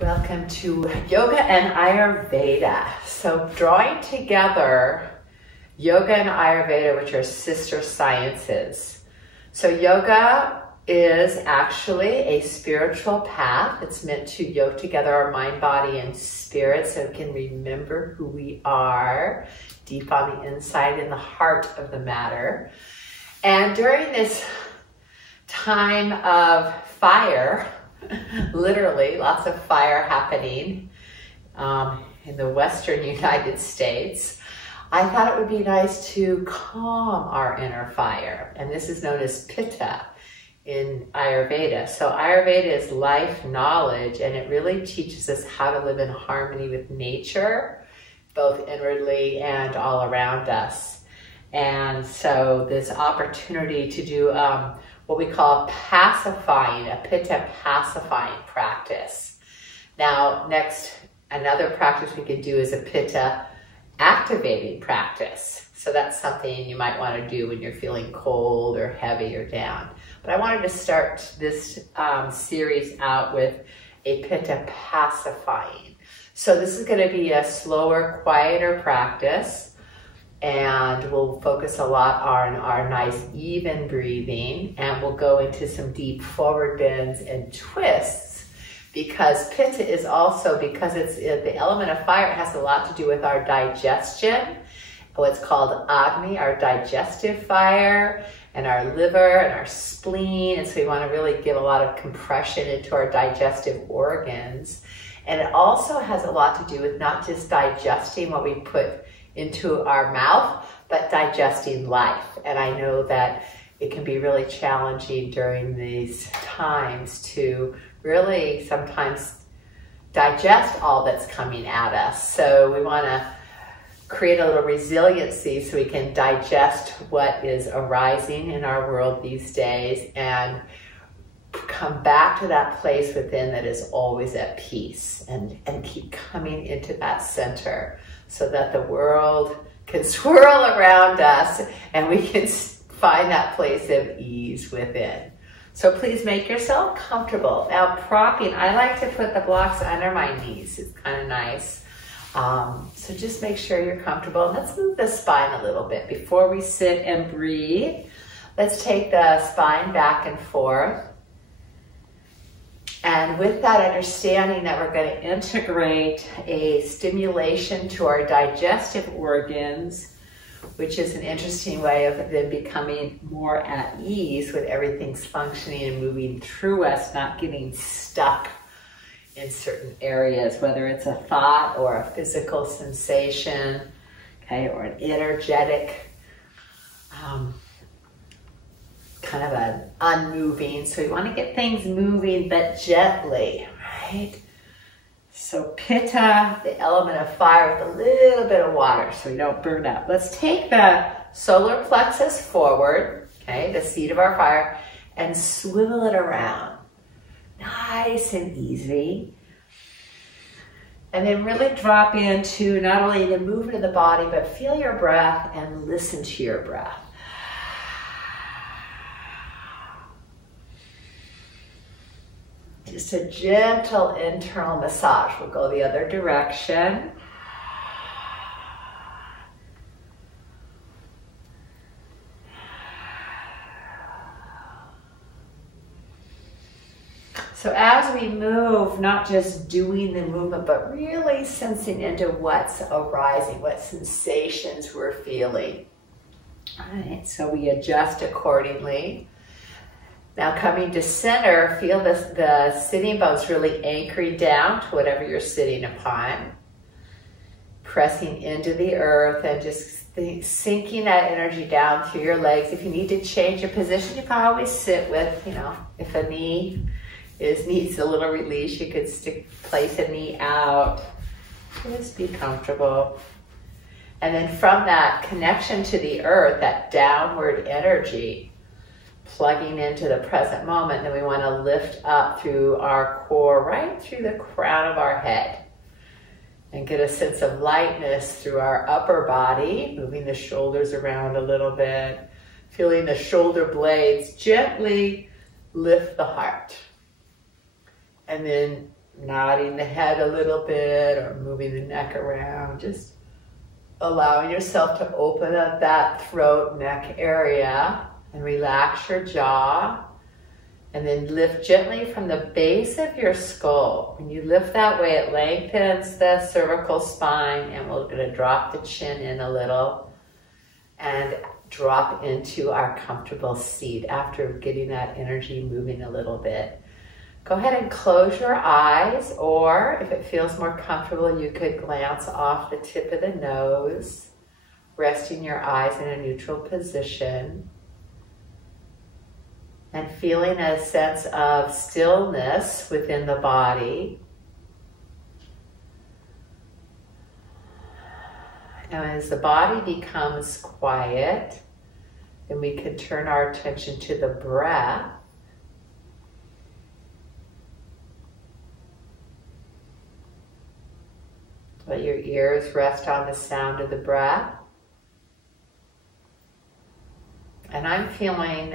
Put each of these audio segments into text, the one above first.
Welcome to Yoga and Ayurveda. So drawing together Yoga and Ayurveda, which are sister sciences. So yoga is actually a spiritual path. It's meant to yoke together our mind, body, and spirit so we can remember who we are deep on the inside in the heart of the matter. And during this time of fire, literally lots of fire happening in the Western United States, I thought it would be nice to calm our inner fire. And this is known as Pitta in Ayurveda. So Ayurveda is life knowledge, and it really teaches us how to live in harmony with nature, both inwardly and all around us. And so this opportunity to do what we call pacifying, a Pitta pacifying practice. Now, next, another practice we could do is a Pitta activating practice. So that's something you might want to do when you're feeling cold or heavy or down. But I wanted to start this series out with a Pitta pacifying. So this is going to be a slower, quieter practice. And we'll focus a lot on our nice even breathing, and we'll go into some deep forward bends and twists, because Pitta is also, because it's the element of fire, it has a lot to do with our digestion, what's called Agni, our digestive fire, and our liver and our spleen. And so we want to really give a lot of compression into our digestive organs. And it also has a lot to do with not just digesting what we put into our mouth, but digesting life. And I know that it can be really challenging during these times to really sometimes digest all that's coming at us. So we want to create a little resiliency so we can digest what is arising in our world these days and come back to that place within that is always at peace, and keep coming into that center, so that the world can swirl around us and we can find that place of ease within. So please make yourself comfortable. Now propping, I like to put the blocks under my knees. It's kind of nice. So just make sure you're comfortable. Let's move the spine a little bit before we sit and breathe. Let's take the spine back and forth. And with that understanding that we're going to integrate a stimulation to our digestive organs, which is an interesting way of them becoming more at ease with everything's functioning and moving through us, not getting stuck in certain areas, whether it's a thought or a physical sensation, okay, or an energetic kind of an unmoving. So we want to get things moving, but gently, right? So Pitta, the element of fire with a little bit of water so we don't burn up. Let's take the solar plexus forward, okay, the seat of our fire, and swivel it around. Nice and easy. And then really drop into not only the movement of the body, but feel your breath and listen to your breath. Just a gentle internal massage. We'll go the other direction. So as we move, not just doing the movement, but really sensing into what's arising, what sensations we're feeling. All right, so we adjust accordingly. Now coming to center, feel the sitting bones really anchoring down to whatever you're sitting upon. Pressing into the earth and just sinking that energy down through your legs. If you need to change your position, you can always sit with, if a knee needs a little release, you could place a knee out. Just be comfortable. And then from that connection to the earth, that downward energy, plugging into the present moment, then we want to lift up through our core, right through the crown of our head, and get a sense of lightness through our upper body, moving the shoulders around a little bit, feeling the shoulder blades gently lift the heart. And then nodding the head a little bit or moving the neck around, just allowing yourself to open up that throat, neck area and relax your jaw. And then lift gently from the base of your skull. When you lift that way, it lengthens the cervical spine, and we're going to drop the chin in a little and drop into our comfortable seat after getting that energy moving a little bit. Go ahead and close your eyes, or if it feels more comfortable, you could glance off the tip of the nose, resting your eyes in a neutral position. And feeling a sense of stillness within the body. And as the body becomes quiet, then we can turn our attention to the breath. Let your ears rest on the sound of the breath. And I'm feeling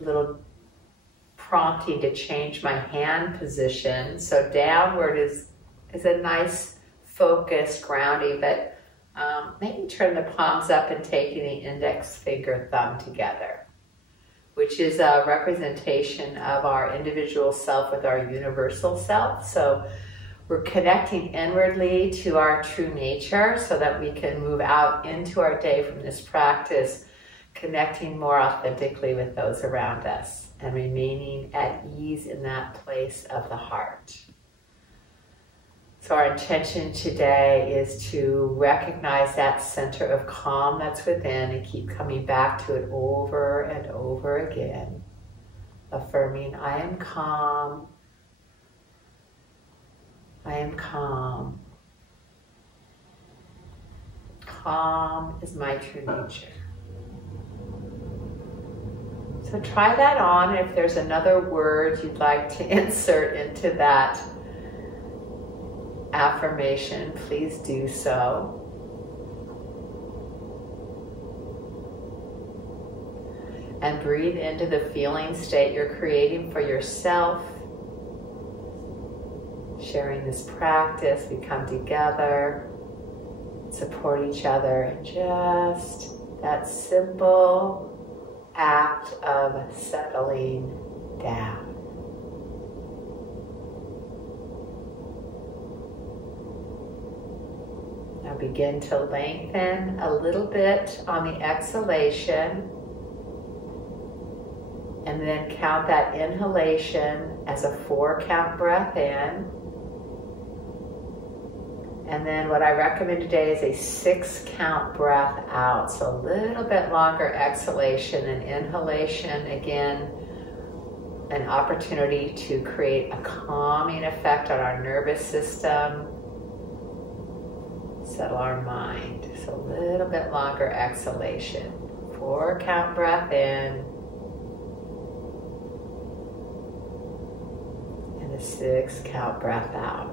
little prompting to change my hand position. So downward is a nice focus, grounding, but maybe turn the palms up and taking the index finger thumb together, which is a representation of our individual self with our universal self. So we're connecting inwardly to our true nature so that we can move out into our day from this practice, connecting more authentically with those around us and remaining at ease in that place of the heart. So our intention today is to recognize that center of calm that's within and keep coming back to it over and over again, affirming, I am calm, I am calm. Calm is my true nature. So try that on. If there's another word you'd like to insert into that affirmation, please do so. And breathe into the feeling state you're creating for yourself. Sharing this practice, we come together, support each other, and just that simple act of settling down. Now begin to lengthen a little bit on the exhalation, and then count that inhalation as a 4-count breath in. And then what I recommend today is a 6-count breath out. So a little bit longer exhalation and inhalation. Again, an opportunity to create a calming effect on our nervous system. Settle our mind. So a little bit longer exhalation. 4-count breath in. And a 6-count breath out.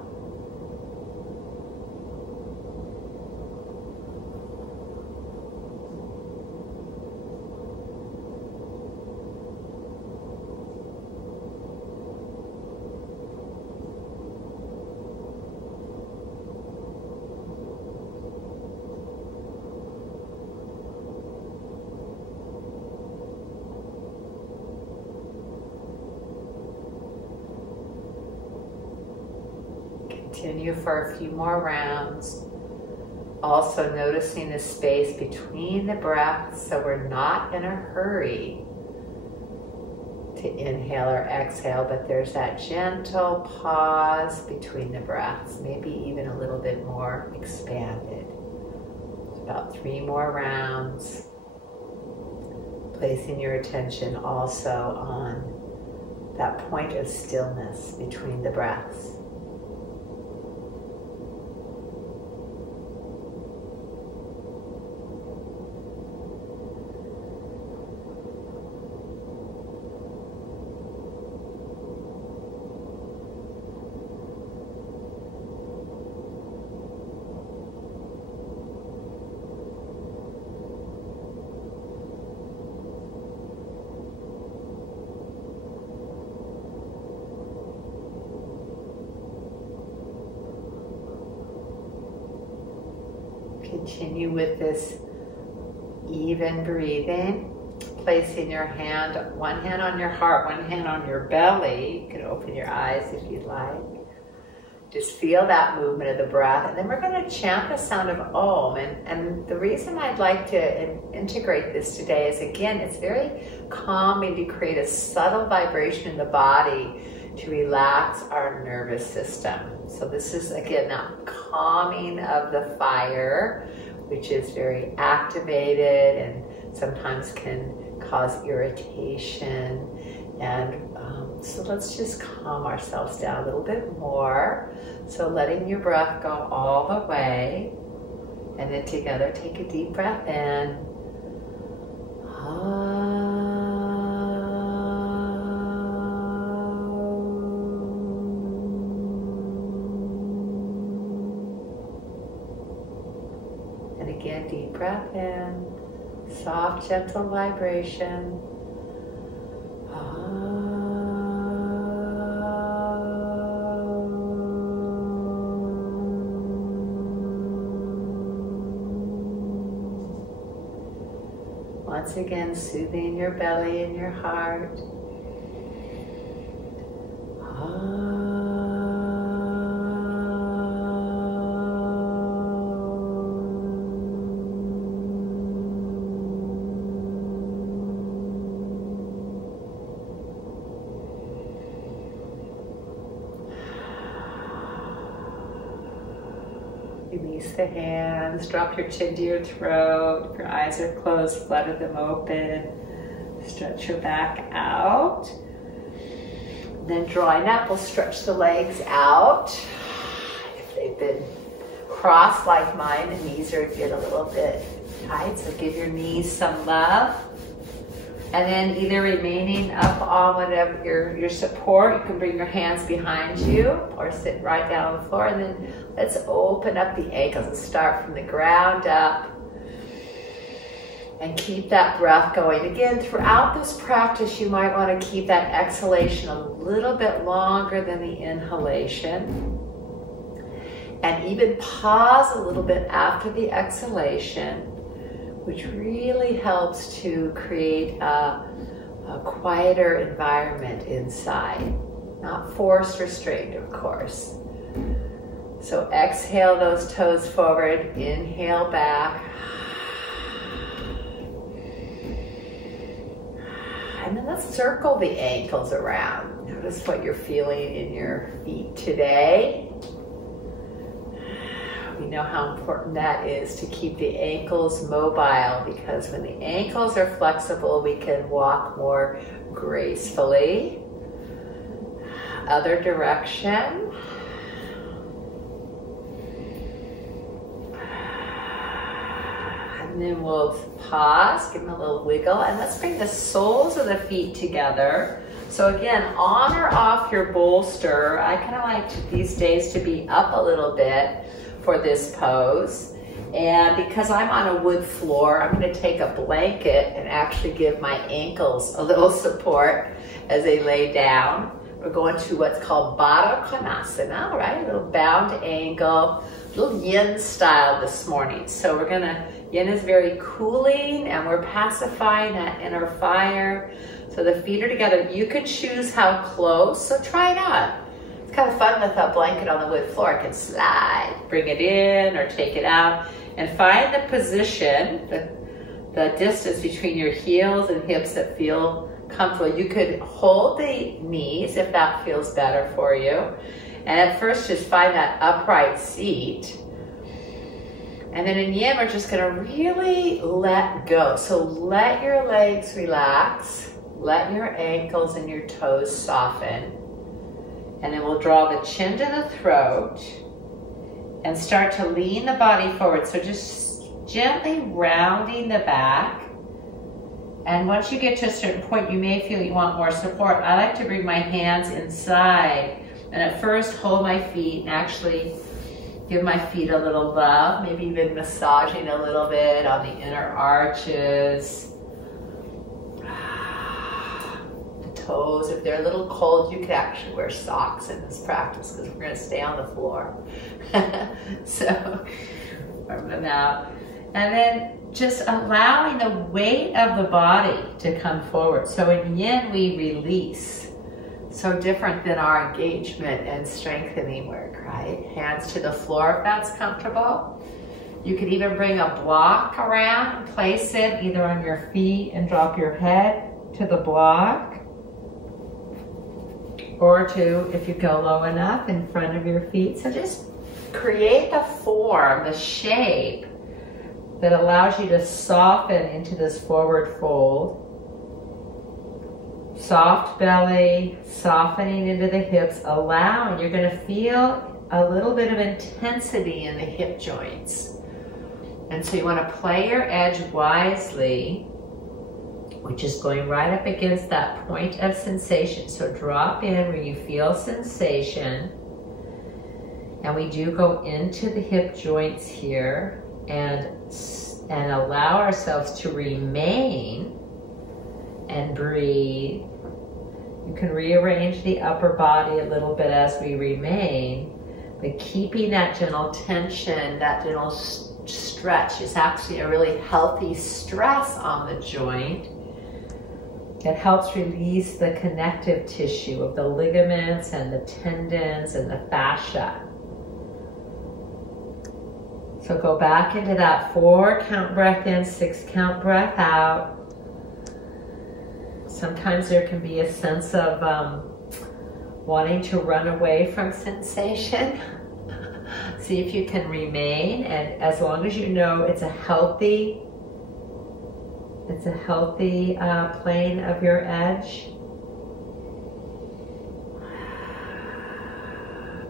Continue for a few more rounds. Also noticing the space between the breaths, so we're not in a hurry to inhale or exhale, but there's that gentle pause between the breaths, maybe even a little bit more expanded. About 3 more rounds. Placing your attention also on that point of stillness between the breaths. continue with this even breathing. Placing your hand, one hand on your heart, one hand on your belly. You can open your eyes if you'd like. Just feel that movement of the breath. And then we're going to chant the sound of Om. And the reason I'd like to integrate this today is, again, it's very calming to create a subtle vibration in the body to relax our nervous system. So this is, again, that calming of the fire, which is very activated and sometimes can cause irritation. And so let's just calm ourselves down a little bit more. So letting your breath go all the way. And then together, take a deep breath in. And again, deep breath in. Soft, gentle vibration. Once again, soothing your belly and your heart. Release the hands, drop your chin to your throat. If your eyes are closed, flutter them open. Stretch your back out. Then drawing up, we'll stretch the legs out. If they've been crossed like mine, the knees are get a little bit tight, so give your knees some love. And then either remaining up on whatever your support, you can bring your hands behind you or sit right down on the floor. And then let's open up the ankles and start from the ground up. And keep that breath going. Again, throughout this practice, you might want to keep that exhalation a little bit longer than the inhalation. And even pause a little bit after the exhalation, which really helps to create a quieter environment inside. Not forced or strained, of course. So exhale those toes forward, inhale back. And then let's circle the ankles around. Notice what you're feeling in your feet today. We know how important that is to keep the ankles mobile, because when the ankles are flexible, we can walk more gracefully. Other direction. And then we'll pause, give them a little wiggle, and let's bring the soles of the feet together. So again, on or off your bolster. I kind of like these days to be up a little bit for this pose. And because I'm on a wood floor, I'm going to take a blanket and actually give my ankles a little support as they lay down. We're going to what's called Baddha Konasana, right? A little bound angle, a little yin style this morning. So we're gonna, yin is very cooling and we're pacifying that inner fire. So the feet are together. You could choose how close, so try it on. It's kind of fun with a blanket on the wood floor. I can slide, bring it in or take it out, and find the position, the distance between your heels and hips that feel comfortable. You could hold the knees if that feels better for you. And at first, just find that upright seat. And then in yin, we're just gonna really let go. So let your legs relax. Let your ankles and your toes soften. And then we'll draw the chin to the throat and start to lean the body forward. So just gently rounding the back. And once you get to a certain point, you may feel you want more support. I like to bring my hands inside and at first hold my feet and actually give my feet a little love, maybe even massaging a little bit on the inner arches. Toes, if they're a little cold, you could actually wear socks in this practice because we're going to stay on the floor. So, from the mouth. And then just allowing the weight of the body to come forward. So in yin, we release. So different than our engagement and strengthening work, right? Hands to the floor if that's comfortable. You could even bring a block around and place it either on your feet and drop your head to the block, or to, if you go low enough, in front of your feet. So just create the form, the shape that allows you to soften into this forward fold. Soft belly, softening into the hips, allowing, you're going to feel a little bit of intensity in the hip joints. And so you want to play your edge wisely, which is going right up against that point of sensation. So drop in where you feel sensation. And we do go into the hip joints here and allow ourselves to remain and breathe. You can rearrange the upper body a little bit as we remain, but keeping that gentle tension, that gentle stretch is actually a really healthy stress on the joint. It helps release the connective tissue of the ligaments and the tendons and the fascia. So go back into that 4 count breath in, 6 count breath out. Sometimes there can be a sense of wanting to run away from sensation. See if you can remain, and as long as you know it's a healthy plane of your edge.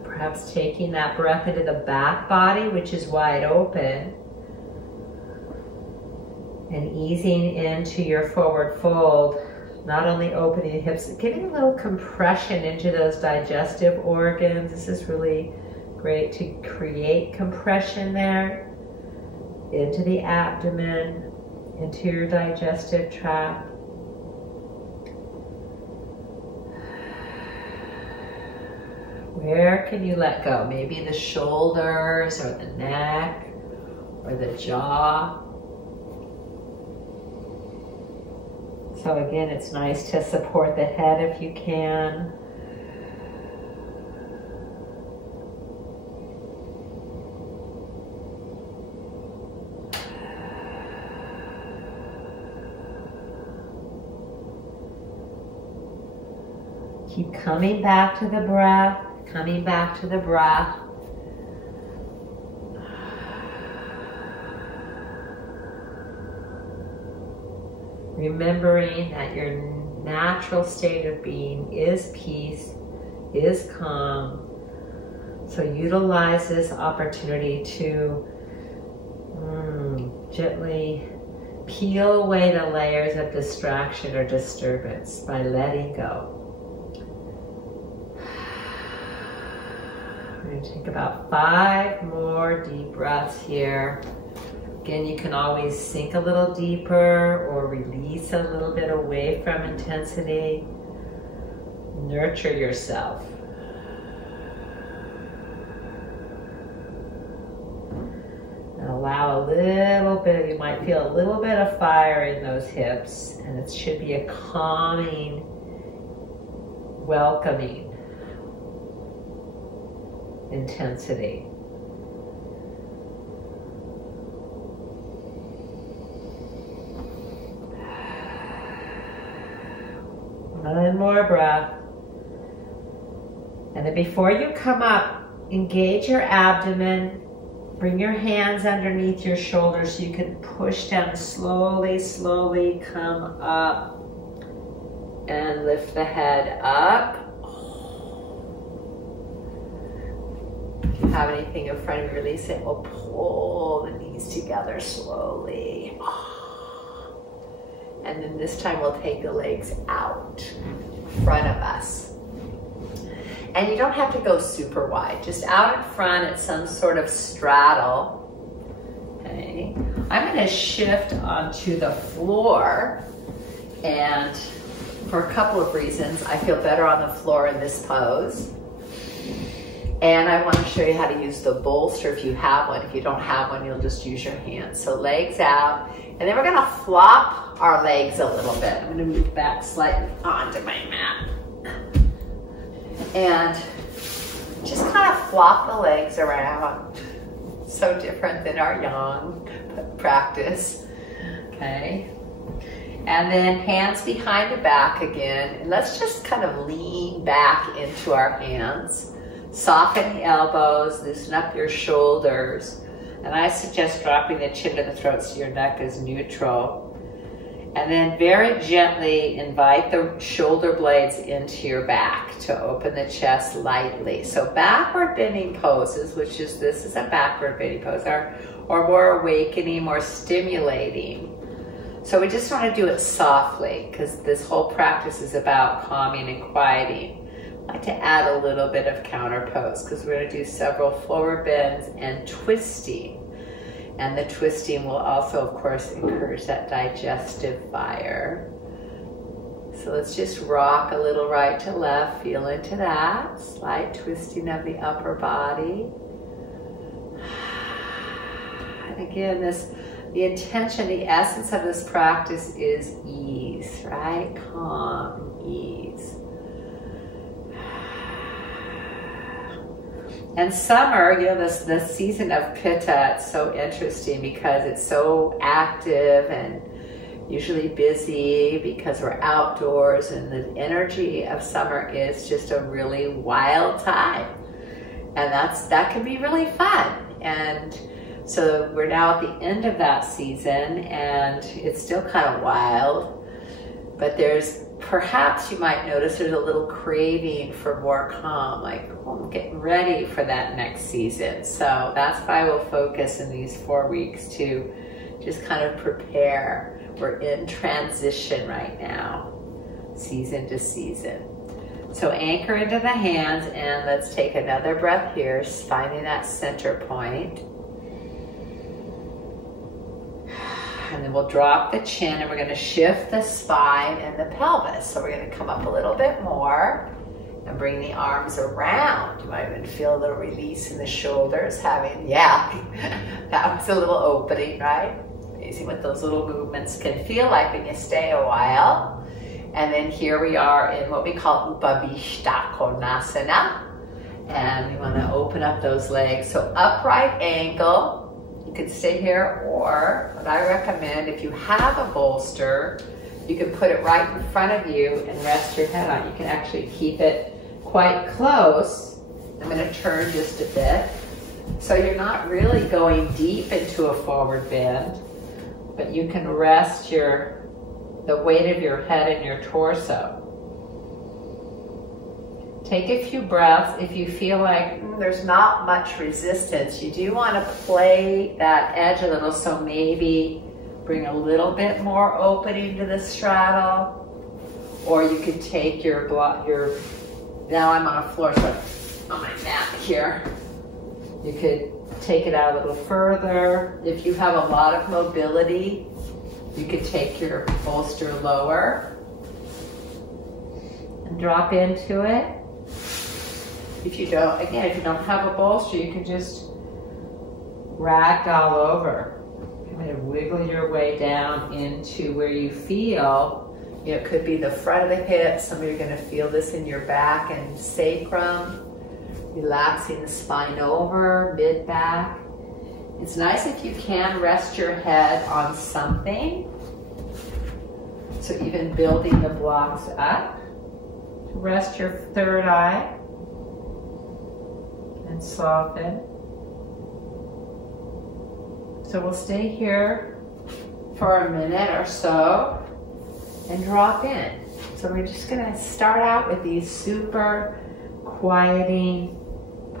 Perhaps taking that breath into the back body, which is wide open, and easing into your forward fold, not only opening the hips, but getting a little compression into those digestive organs. This is really great to create compression there, into the abdomen, into your digestive tract. Where can you let go? Maybe the shoulders or the neck or the jaw. So again, it's nice to support the head if you can. Keep coming back to the breath, coming back to the breath. Remembering that your natural state of being is peace, is calm. So utilize this opportunity to gently peel away the layers of distraction or disturbance by letting go. We're going to take about 5 more deep breaths here. Again, you can always sink a little deeper or release a little bit away from intensity. Nurture yourself. And allow a little bit, you might feel a little bit of fire in those hips, and it should be a calming, welcoming intensity. One more breath. And then before you come up, engage your abdomen. Bring your hands underneath your shoulders so you can push down slowly, slowly come up and lift the head up. If you have anything in front of you, release it. We'll pull the knees together slowly. And then this time we'll take the legs out in front of us. And you don't have to go super wide, just out in front at some sort of straddle. Okay. I'm going to shift onto the floor, and for a couple of reasons, I feel better on the floor in this pose. And I want to show you how to use the bolster if you have one. If you don't have one, you'll just use your hands. So legs out. And then we're going to flop our legs a little bit. I'm going to move back slightly onto my mat. And just kind of flop the legs around. So different than our yang practice. Okay. And then hands behind the back again. And let's just kind of lean back into our hands. Soften the elbows, loosen up your shoulders. And I suggest dropping the chin to the throat so your neck is neutral. And then very gently invite the shoulder blades into your back to open the chest lightly. So backward bending poses, which is, this is a backward bending pose, are more awakening, more stimulating. So we just want to do it softly because this whole practice is about calming and quieting. I like to add a little bit of counter pose because we're going to do several forward bends and twisting. And the twisting will also, of course, encourage that digestive fire. So let's just rock a little right to left. Feel into that. Slight twisting of the upper body. And again, the intention, the essence of this practice is ease, right? Calm, ease. And summer, you know, this season of Pitta, it's so interesting because it's so active and usually busy because we're outdoors, and the energy of summer is just a really wild time. And that can be really fun. And so we're now at the end of that season and it's still kind of wild, but perhaps you might notice there's a little craving for more calm, like, oh, I'm getting ready for that next season. So that's why we'll focus in these 4 weeks to just kind of prepare. We're in transition right now, season to season. So anchor into the hands and let's take another breath here, finding that center point. And then we'll drop the chin and we're going to shift the spine and the pelvis. So we're going to come up a little bit more and bring the arms around. You might even feel a little release in the shoulders that was a little opening, right? Amazing what those little movements can feel like when you stay a while. And then here we are in what we call Upavishta Konasana. And we want to open up those legs. So upright angle. You could stay here, or what I recommend, if you have a bolster, you can put it right in front of you and rest your head on. You can actually keep it quite close. I'm going to turn just a bit. So you're not really going deep into a forward bend, but you can rest the weight of your head and your torso. Take a few breaths. If you feel like there's not much resistance, you do want to play that edge a little, so maybe bring a little bit more opening to the straddle, or you could take now I'm on a floor, so on my mat here. You could take it out a little further. If you have a lot of mobility, you could take your bolster lower and drop into it. If you don't have a bolster, you can just ragdoll over. Kind of wiggle your way down into where you feel. It could be the front of the hips. Some of you are going to feel this in your back and sacrum. Relaxing the spine over, mid-back. It's nice if you can rest your head on something. So even building the blocks up. Rest your third eye. And soften. So we'll stay here for a minute or so and drop in. So we're just going to start out with these super quieting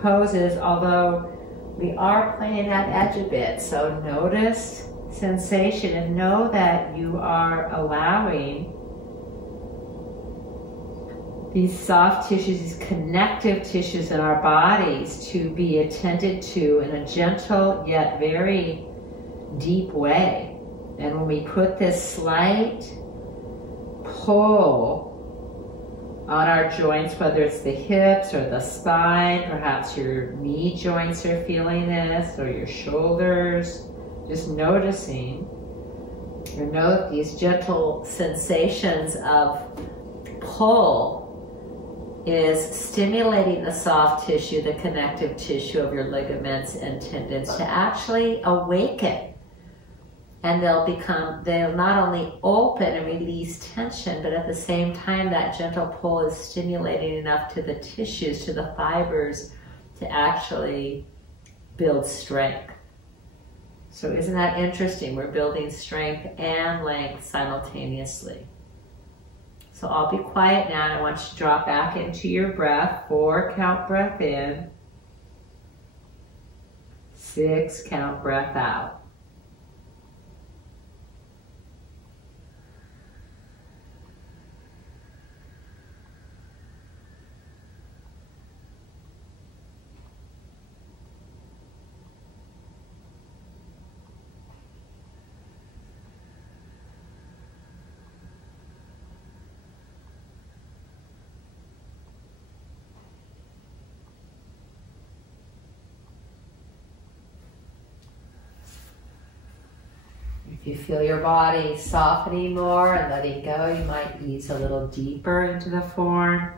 poses, although we are playing that edge a bit. So notice sensation and know that you are allowing these soft tissues, these connective tissues in our bodies to be attended to in a gentle yet very deep way. And when we put this slight pull on our joints, whether it's the hips or the spine. Perhaps your knee joints are feeling this, or your shoulders. Just noticing. You note these gentle sensations of pull is stimulating the soft tissue, the connective tissue of your ligaments and tendons to actually awaken. And they'll not only open and release tension, but at the same time, that gentle pull is stimulating enough to the tissues, to the fibers, to actually build strength. So isn't that interesting? We're building strength and length simultaneously. So I'll be quiet now, and I want you to drop back into your breath. 4 count breath in. 6 count breath out. If you feel your body softening more and letting go, you might ease a little deeper into the form.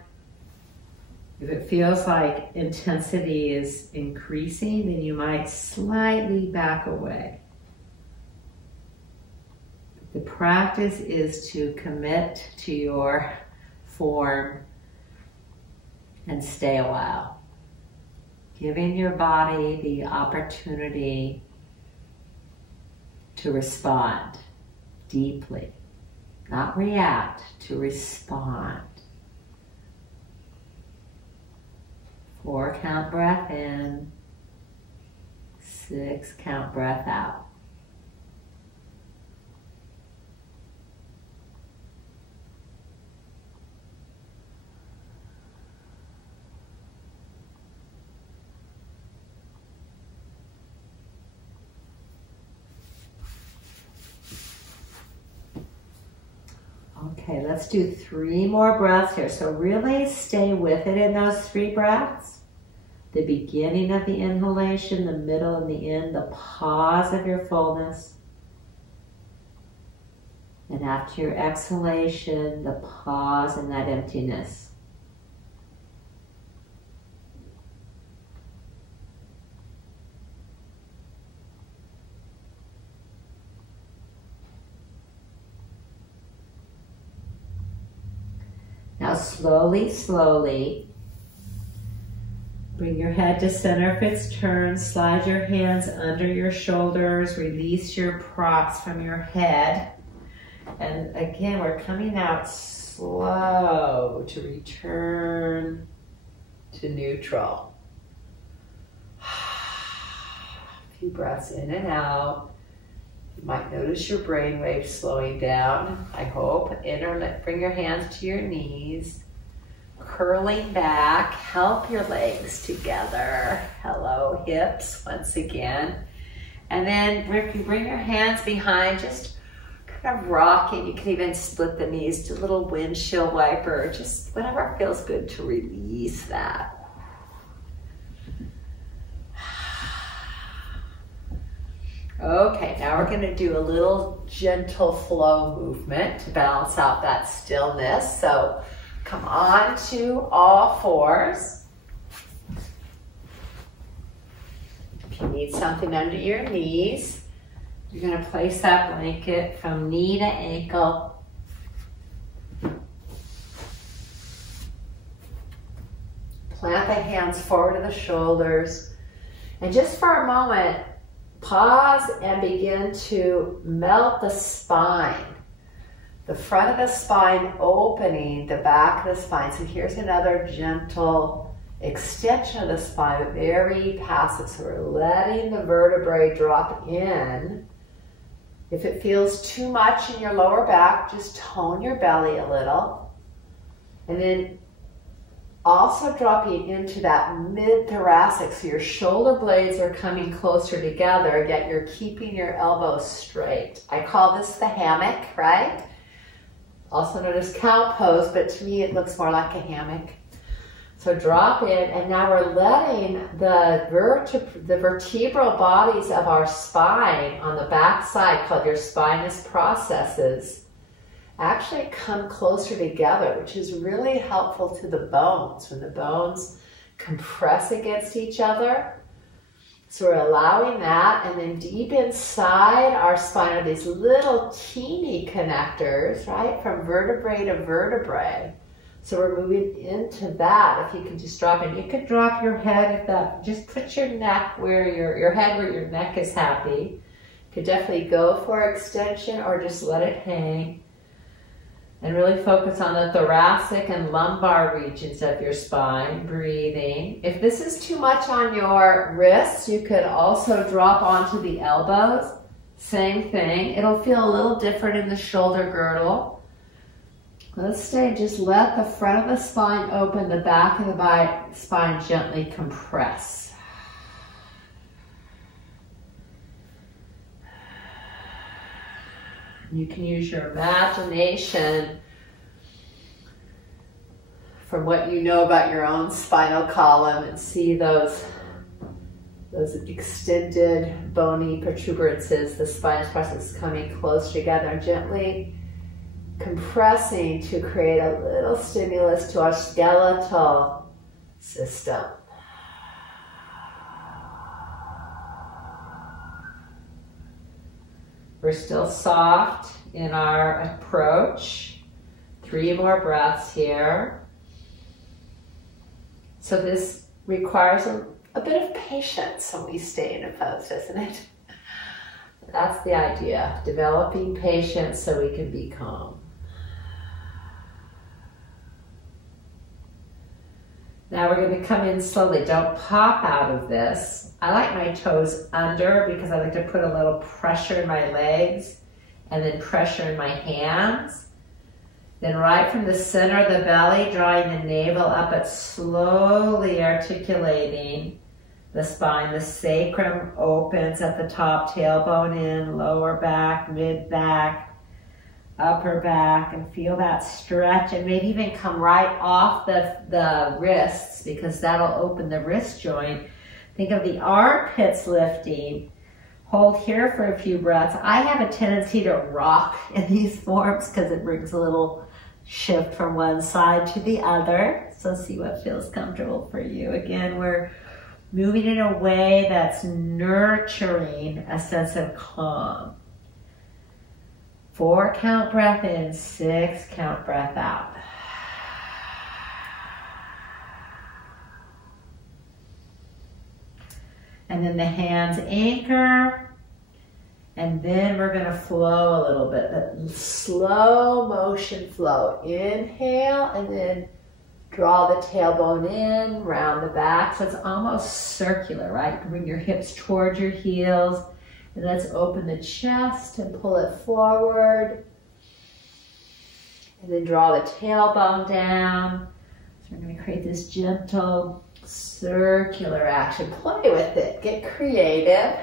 If it feels like intensity is increasing, then you might slightly back away. The practice is to commit to your form and stay a while. Giving your body the opportunity to respond deeply, not react, to respond. 4 count breath in, 6 count breath out. Okay, let's do 3 more breaths here. So really stay with it in those 3 breaths. The beginning of the inhalation, the middle and the end, the pause of your fullness. And after your exhalation, the pause and that emptiness. Now slowly, slowly, bring your head to center if it's turned. Slide your hands under your shoulders. Release your props from your head. And again, we're coming out slow to return to neutral. A few breaths in and out. You might notice your brain waves slowing down. I hope. Bring your hands to your knees. Curling back. Help your legs together. Hello, hips, once again. And then if you bring your hands behind, just kind of rocking. You can even split the knees, do a little windshield wiper. Just whatever feels good to release that. Okay, now we're going to do a little gentle flow movement to balance out that stillness. So come on to all fours. If you need something under your knees, you're going to place that blanket from knee to ankle. Plant the hands forward to the shoulders. And just for a moment, pause and begin to melt the spine. The front of the spine opening, the back of the spine. So here's another gentle extension of the spine, but very passive. So we're letting the vertebrae drop in. If it feels too much in your lower back, just tone your belly a little. And then also dropping into that mid-thoracic, so your shoulder blades are coming closer together, yet you're keeping your elbows straight. I call this the hammock, right? also known as cow pose, but to me it looks more like a hammock. So drop in, and now we're letting the vertebral bodies of our spine on the back side, called your spinous processes, actually come closer together, which is really helpful to the bones when the bones compress against each other. So we're allowing that, and then deep inside our spine are these little teeny connectors, right, from vertebrae to vertebrae. So we're moving into that. If you can just drop in, you could drop your head if that, just put your neck where your head where your neck is happy. You could definitely go for extension or just let it hang. And really focus on the thoracic and lumbar regions of your spine, breathing. If this is too much on your wrists, you could also drop onto the elbows. Same thing. It'll feel a little different in the shoulder girdle. Let's stay, just let the front of the spine open, the back of the spine gently compress. You can use your imagination from what you know about your own spinal column and see those extended bony protuberances, the spinous process coming close together, gently compressing to create a little stimulus to our skeletal system. We're still soft in our approach. 3 more breaths here. So this requires a bit of patience when we stay in a pose, doesn't it? That's the idea, developing patience so we can be calm. Now we're going to come in slowly. Don't pop out of this. I like my toes under because I like to put a little pressure in my legs and then pressure in my hands. Then right from the center of the belly, drawing the navel up, but slowly articulating the spine. The sacrum opens at the top, tailbone in, lower back, mid back, upper back, and feel that stretch, and maybe even come right off the wrists because that'll open the wrist joint. Think of the armpits lifting. Hold here for a few breaths. I have a tendency to rock in these forms because it brings a little shift from one side to the other. So see what feels comfortable for you. Again, we're moving in a way that's nurturing a sense of calm. 4 count breath in, 6 count breath out. And then the hands anchor, and then we're going to flow a little bit. That slow motion flow. Inhale, and then draw the tailbone in, round the back. So it's almost circular, right? You can bring your hips towards your heels, and let's open the chest and pull it forward. And then draw the tailbone down. So we're going to create this gentle circular action. Play with it. Get creative.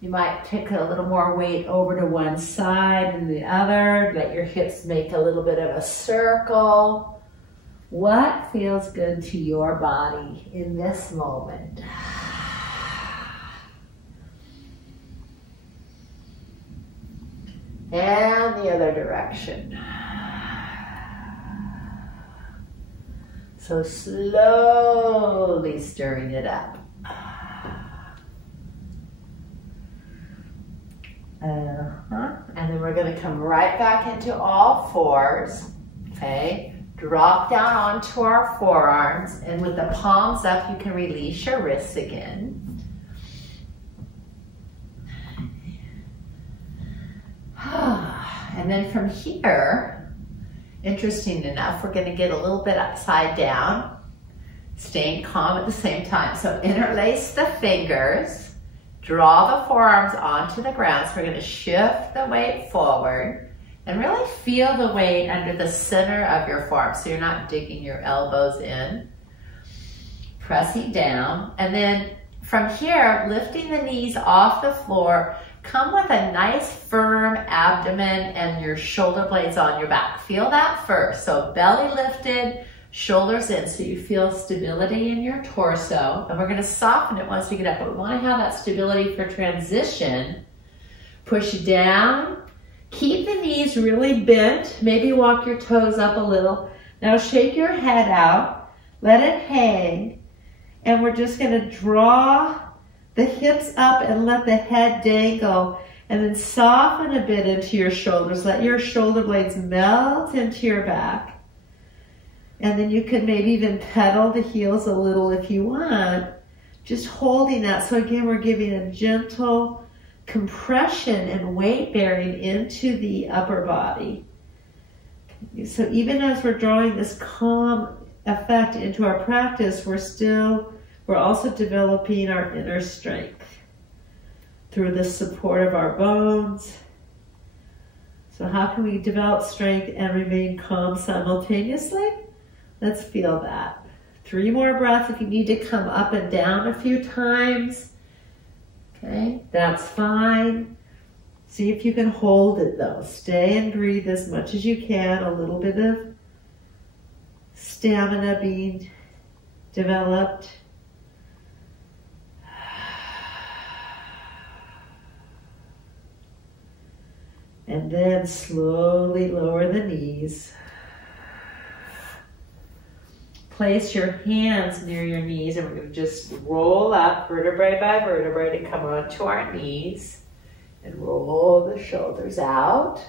You might take a little more weight over to one side and the other. Let your hips make a little bit of a circle. What feels good to your body in this moment? And the other direction. So slowly stirring it up. And then we're going to come right back into all fours. Okay. Drop down onto our forearms, and with the palms up, you can release your wrists again. And then from here, interesting enough, we're going to get a little bit upside down, staying calm at the same time. So interlace the fingers, draw the forearms onto the ground. So we're going to shift the weight forward and really feel the weight under the center of your forearms. So you're not digging your elbows in, pressing down. And then from here, lifting the knees off the floor, come with a nice firm abdomen and your shoulder blades on your back. Feel that first. So belly lifted, shoulders in, so you feel stability in your torso. And we're going to soften it once we get up, but we want to have that stability for transition. Push down. Keep the knees really bent. Maybe walk your toes up a little. Now shake your head out. Let it hang. And we're just going to draw the hips up and let the head dangle. And then soften a bit into your shoulders. Let your shoulder blades melt into your back. And then you can maybe even pedal the heels a little if you want. Just holding that. So again, we're giving a gentle compression and weight bearing into the upper body. So even as we're drawing this calm effect into our practice, we're also developing our inner strength through the support of our bones. So how can we develop strength and remain calm simultaneously? Let's feel that. 3 more breaths. If you need to come up and down a few times, okay, that's fine. See if you can hold it though. Stay and breathe as much as you can. A little bit of stamina being developed. And then slowly lower the knees. Place your hands near your knees, and we're going to just roll up vertebrae by vertebrae to come onto our knees and roll the shoulders out.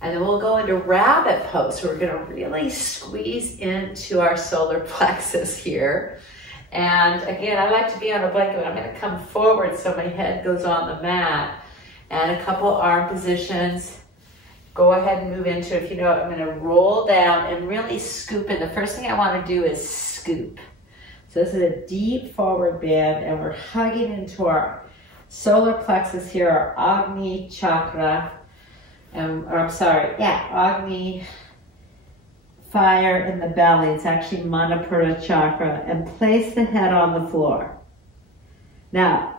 And then we'll go into rabbit pose. So we're going to really squeeze into our solar plexus here. And again, I like to be on a blanket. I'm going to come forward so my head goes on the mat. And a couple arm positions. Go ahead and move into it. If you know it, I'm going to roll down and really scoop in. The first thing I want to do is scoop. So this is a deep forward bend, and we're hugging into our solar plexus here, our Agni chakra. Agni fire in the belly. It's actually Manipura chakra. And place the head on the floor. Now,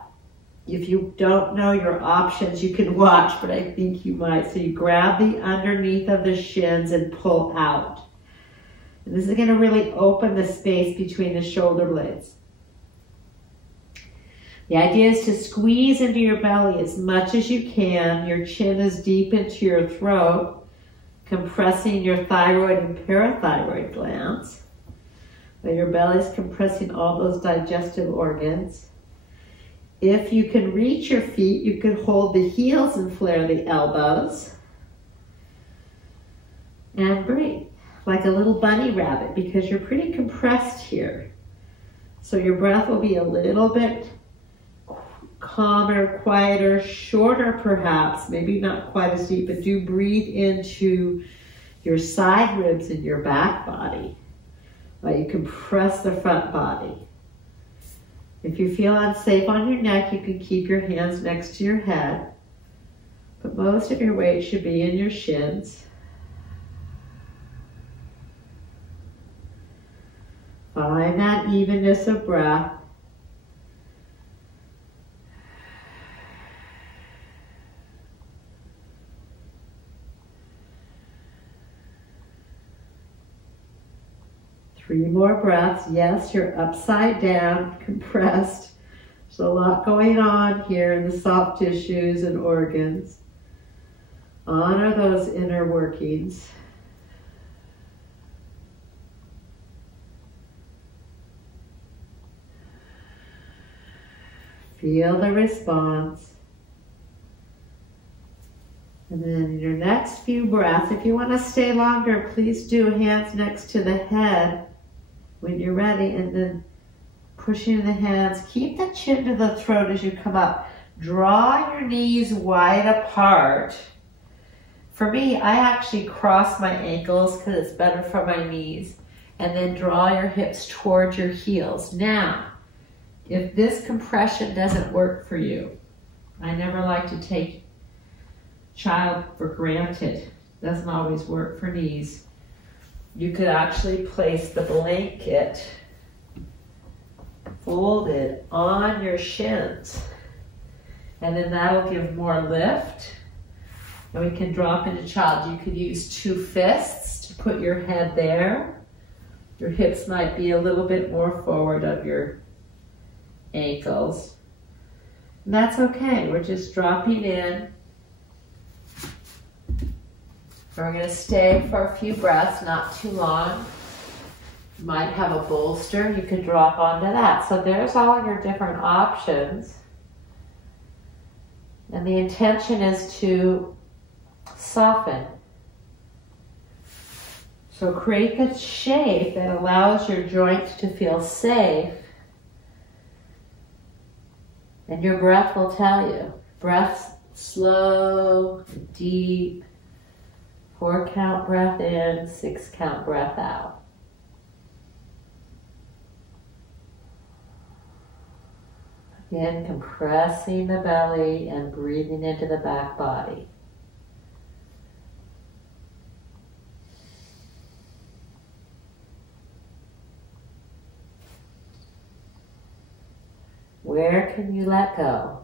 if you don't know your options, you can watch, but I think you might. So you grab the underneath of the shins and pull out. And this is going to really open the space between the shoulder blades. The idea is to squeeze into your belly as much as you can. Your chin is deep into your throat, compressing your thyroid and parathyroid glands. But your belly is compressing all those digestive organs. If you can reach your feet, you can hold the heels and flare the elbows. And breathe like a little bunny rabbit, because you're pretty compressed here. So your breath will be a little bit calmer, quieter, shorter perhaps, maybe not quite as deep, but do breathe into your side ribs and your back body while you compress the front body. If you feel unsafe on your neck, you can keep your hands next to your head, but most of your weight should be in your shins. Find that evenness of breath. Three more breaths. Yes, you're upside down, compressed. There's a lot going on here in the soft tissues and organs. Honor those inner workings. Feel the response. And then in your next few breaths, if you want to stay longer, please do hands next to the head when you're ready, and then pushing the hands. Keep the chin to the throat as you come up. Draw your knees wide apart. For me, I actually cross my ankles because it's better for my knees. And then draw your hips towards your heels. Now, if this compression doesn't work for you, I never like to take child for granted. Doesn't always work for knees. You could actually place the blanket folded on your shins. And then that'll give more lift. And we can drop into child. You could use 2 fists to put your head there. Your hips might be a little bit more forward of your ankles. And that's okay. We're just dropping in. We're going to stay for a few breaths, not too long. You might have a bolster. You can drop onto that. So there's all your different options. And the intention is to soften. So create the shape that allows your joint to feel safe. And your breath will tell you. Breath slow, deep. 4 count breath in, 6 count breath out. Again, compressing the belly and breathing into the back body. Where can you let go?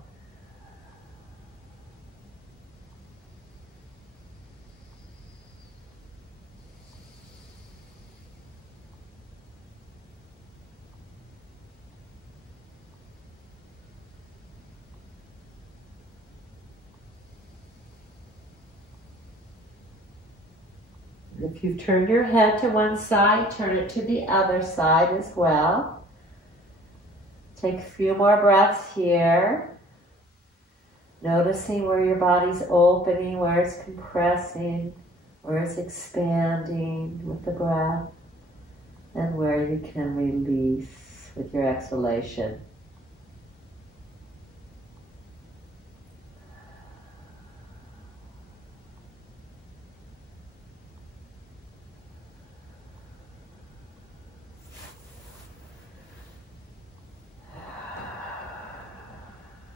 If you've turned your head to one side, turn it to the other side as well. Take a few more breaths here. Noticing where your body's opening, where it's compressing, where it's expanding with the breath, and where you can release with your exhalation.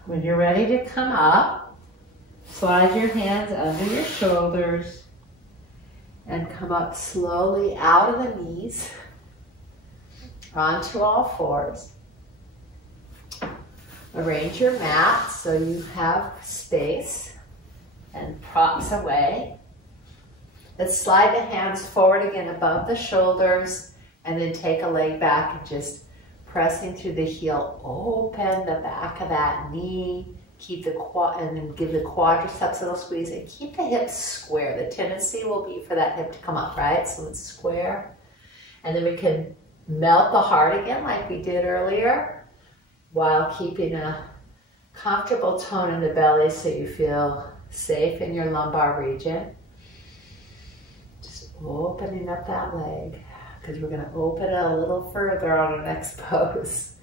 When you're ready to come up, slide your hands under your shoulders and come up slowly out of the knees onto all fours. Arrange your mat so you have space and props away. Let's slide the hands forward again above the shoulders and then take a leg back and just pressing through the heel, open the back of that knee, keep the quad, and then give the quadriceps a little squeeze, and keep the hips square. The tendency will be for that hip to come up, right? So it's square. And then we can melt the heart again like we did earlier, while keeping a comfortable tone in the belly so you feel safe in your lumbar region. Just opening up that leg, because we're going to open it a little further on our next pose.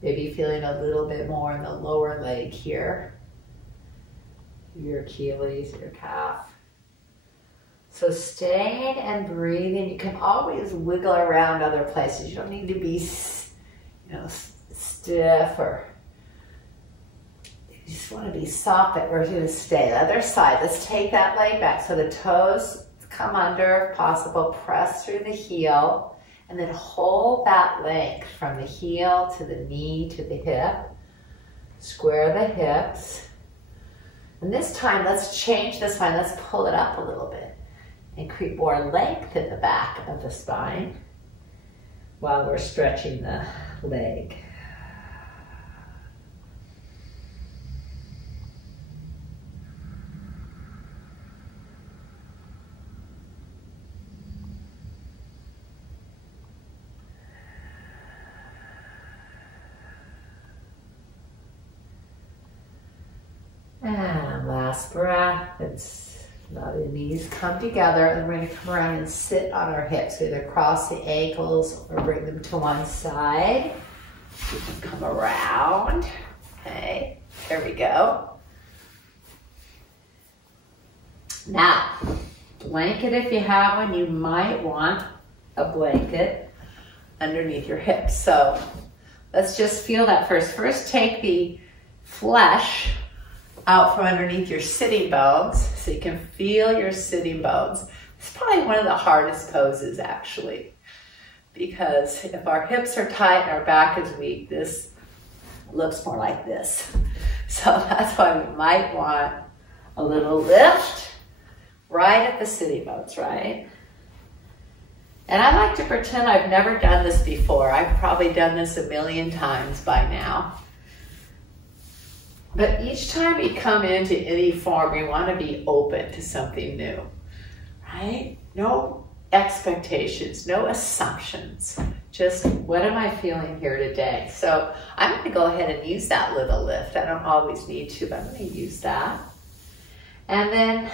Maybe feeling a little bit more in the lower leg here. Your Achilles, your calf. So staying and breathing. You can always wiggle around other places. You don't need to be, stiff, or you just want to be soft, but we're going to stay. The other side, let's take that leg back. So the toes come under, if possible, press through the heel, and then hold that length from the heel to the knee to the hip. Square the hips. And this time, let's change this one. Let's pull it up a little bit and create more length in the back of the spine while we're stretching the leg. And last breath. Now the knees come together, and we're going to come around and sit on our hips. So either cross the ankles or bring them to one side. You can come around. Okay, there we go. Now, blanket if you have one. You might want a blanket underneath your hips. So let's just feel that first. First, take the flesh out from underneath your sitting bones so you can feel your sitting bones. It's probably one of the hardest poses, actually, because if our hips are tight and our back is weak, this It looks more like this. So that's why we might want a little lift right at the sitting bones, right? And I like to pretend I've never done this before. I've probably done this a million times by now. But each time we come into any form, we want to be open to something new, right? No expectations, no assumptions. Just, what am I feeling here today? So I'm going to go ahead and use that little lift. I don't always need to, but I'm going to use that. And then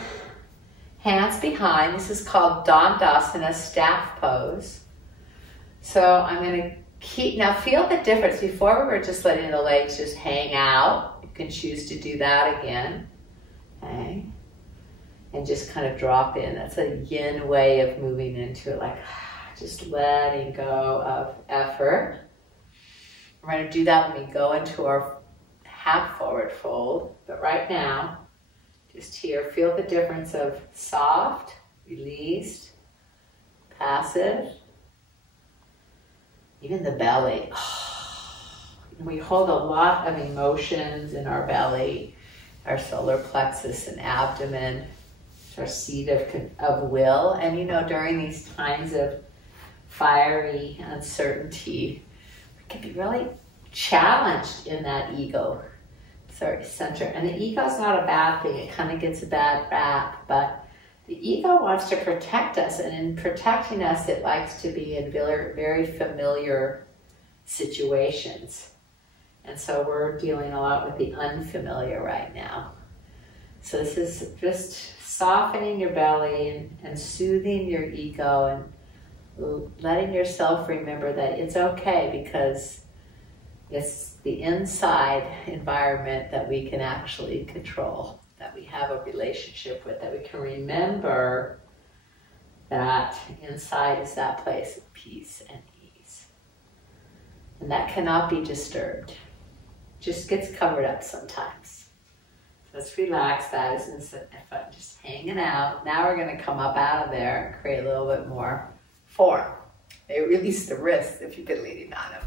hands behind. This is called Dandasana, staff pose. So I'm going to keep, now feel the difference. Before we were just letting the legs just hang out. You can choose to do that again. Okay. And just kind of drop in. That's a yin way of moving into it, like just letting go of effort. We're going to do that when we go into our half forward fold. But right now, just here, feel the difference of soft, released, passive, even the belly. We hold a lot of emotions in our belly, our solar plexus and abdomen, our seat of will. And you know, during these times of fiery uncertainty, we can be really challenged in that ego center. And the ego is not a bad thing. It kind of gets a bad rap, but the ego wants to protect us. And in protecting us, it likes to be in very, very familiar situations. And so we're dealing a lot with the unfamiliar right now. So this is just softening your belly and soothing your ego and letting yourself remember that it's okay, because it's the inside environment that we can actually control, that we have a relationship with, that we can remember that inside is that place of peace and ease. And that cannot be disturbed. Just gets covered up sometimes. Let's relax that. Isn't fun? Just hanging out. Now we're going to come up out of there and create a little bit more form. Maybe release the wrists if you've been leaning on them.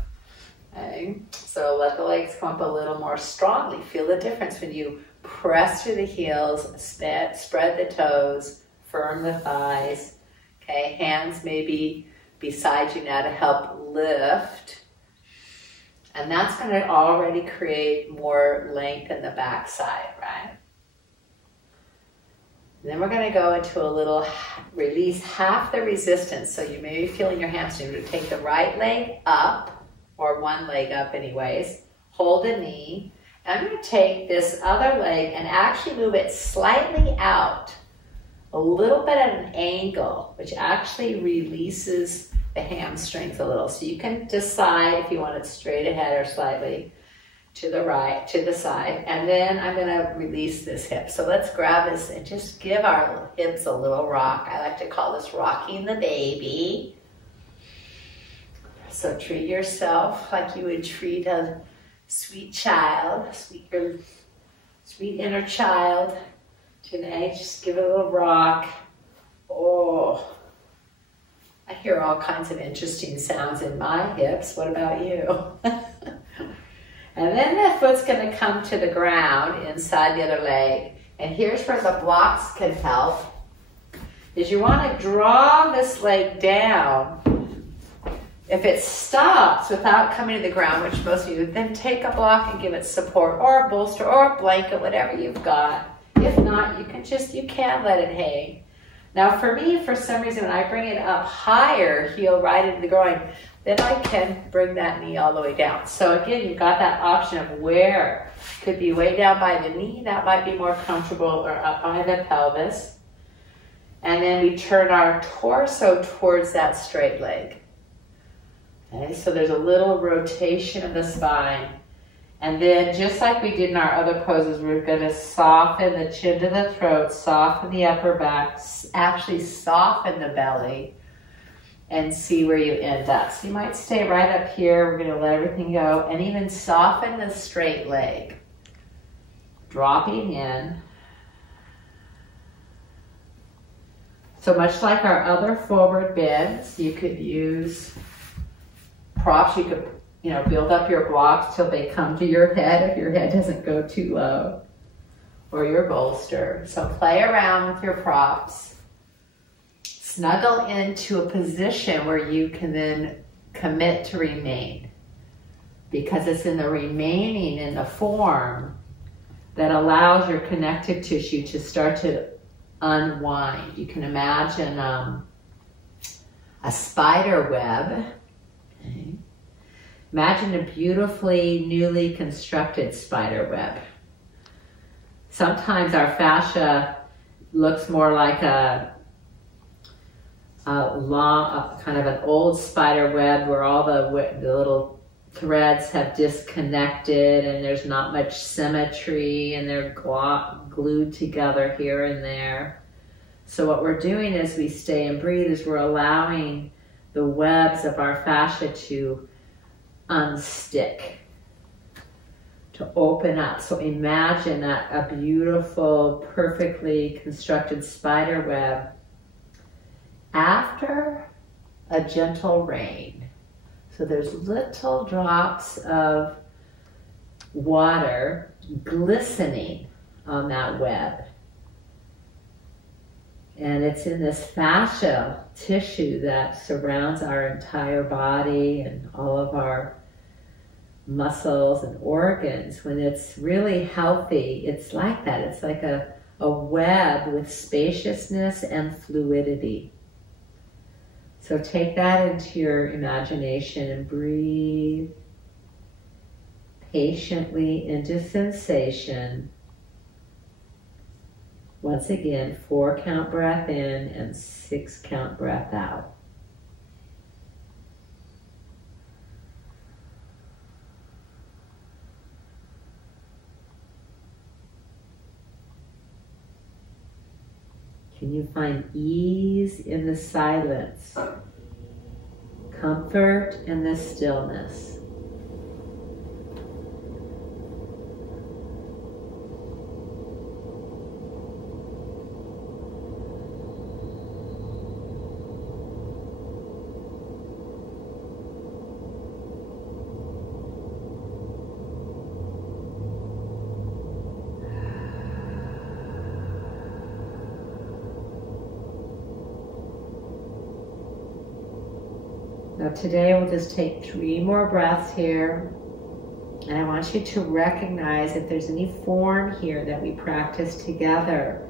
Okay. So let the legs come up a little more strongly. Feel the difference when you press through the heels, spread the toes, firm the thighs. Okay, hands maybe beside you now to help lift. And that's going to already create more length in the back side, right? And then we're going to go into a little release, half the resistance. So you may be feeling your hamstring. To take the right leg up, or one leg up anyways. Hold a knee. And I'm going to take this other leg and actually move it slightly out, a little bit at an angle, which actually releases the hamstrings a little. So you can decide if you want it straight ahead or slightly to the right, to the side. And then I'm going to release this hip. So let's grab this and just give our hips a little rock. I like to call this rocking the baby. So treat yourself like you would treat a sweet child, sweet inner child. Today, just give it a little rock. Oh, I hear all kinds of interesting sounds in my hips. What about you? And then the foot's going to come to the ground inside the other leg. And here's where the blocks can help. Is you want to draw this leg down. If it stops without coming to the ground, which most of you, then take a block and give it support, or a bolster, or a blanket, whatever you've got. If not, you can let it hang. Now for me, for some reason, when I bring it up higher, heel right into the groin, then I can bring that knee all the way down. So again, you've got that option of where. Could be way down by the knee, that might be more comfortable, or up by the pelvis. And then we turn our torso towards that straight leg. Okay, so there's a little rotation of the spine. And then just like we did in our other poses, we're going to soften the chin to the throat, soften the upper back, actually soften the belly, and see where you end up. So you might stay right up here. We're going to let everything go, and even soften the straight leg. Dropping in. So much like our other forward bends, you could use props. You could build up your blocks till they come to your head if your head doesn't go too low, or your bolster. So play around with your props. Snuggle into a position where you can then commit to remain, because it's in the remaining in the form that allows your connective tissue to start to unwind. You can imagine a spider web. Okay. Imagine a beautifully newly constructed spider web. Sometimes our fascia looks more like a long, kind of an old spider web where all the little threads have disconnected and there's not much symmetry and they're glued together here and there. So what we're doing as we stay and breathe is we're allowing the webs of our fascia to unstick, to open up. So imagine that a beautiful, perfectly constructed spider web after a gentle rain. So there's little drops of water glistening on that web. And it's in this fascial tissue that surrounds our entire body and all of our muscles and organs. When it's really healthy, it's like that. It's like a web with spaciousness and fluidity. So take that into your imagination and breathe patiently into sensation. Once again, 4 count breath in and 6 count breath out. Can you find ease in the silence, comfort in the stillness? Now today we'll just take 3 more breaths here, and I want you to recognize if there's any form here that we practice together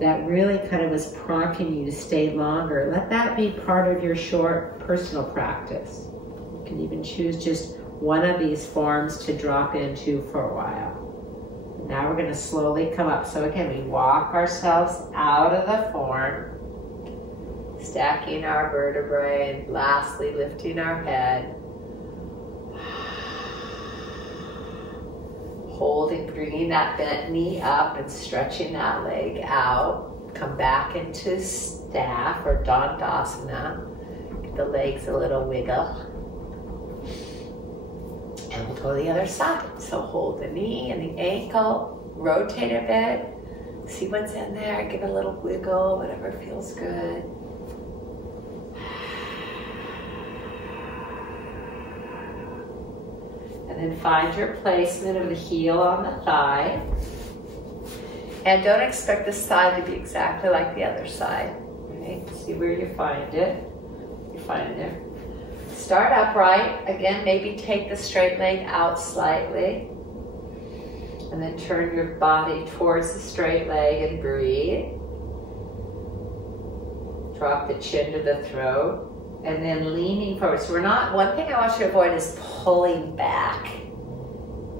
that really kind of was prompting you to stay longer. Let that be part of your short personal practice. You can even choose just one of these forms to drop into for a while. Now we're going to slowly come up. So again, we walk ourselves out of the form, stacking our vertebrae, and lastly lifting our head. Holding, bringing that bent knee up and stretching that leg out. Come back into staff or dandasana. Get the legs a little wiggle. And we'll go to the other side. So hold the knee and the ankle, rotate a bit. See what's in there, give it a little wiggle, whatever feels good. And then find your placement of the heel on the thigh. And don't expect this side to be exactly like the other side. Right? See where you find it. You find it. Start upright. Again, maybe take the straight leg out slightly. And then turn your body towards the straight leg and breathe. Drop the chin to the throat. And then leaning forward. So one thing I want you to avoid is pulling back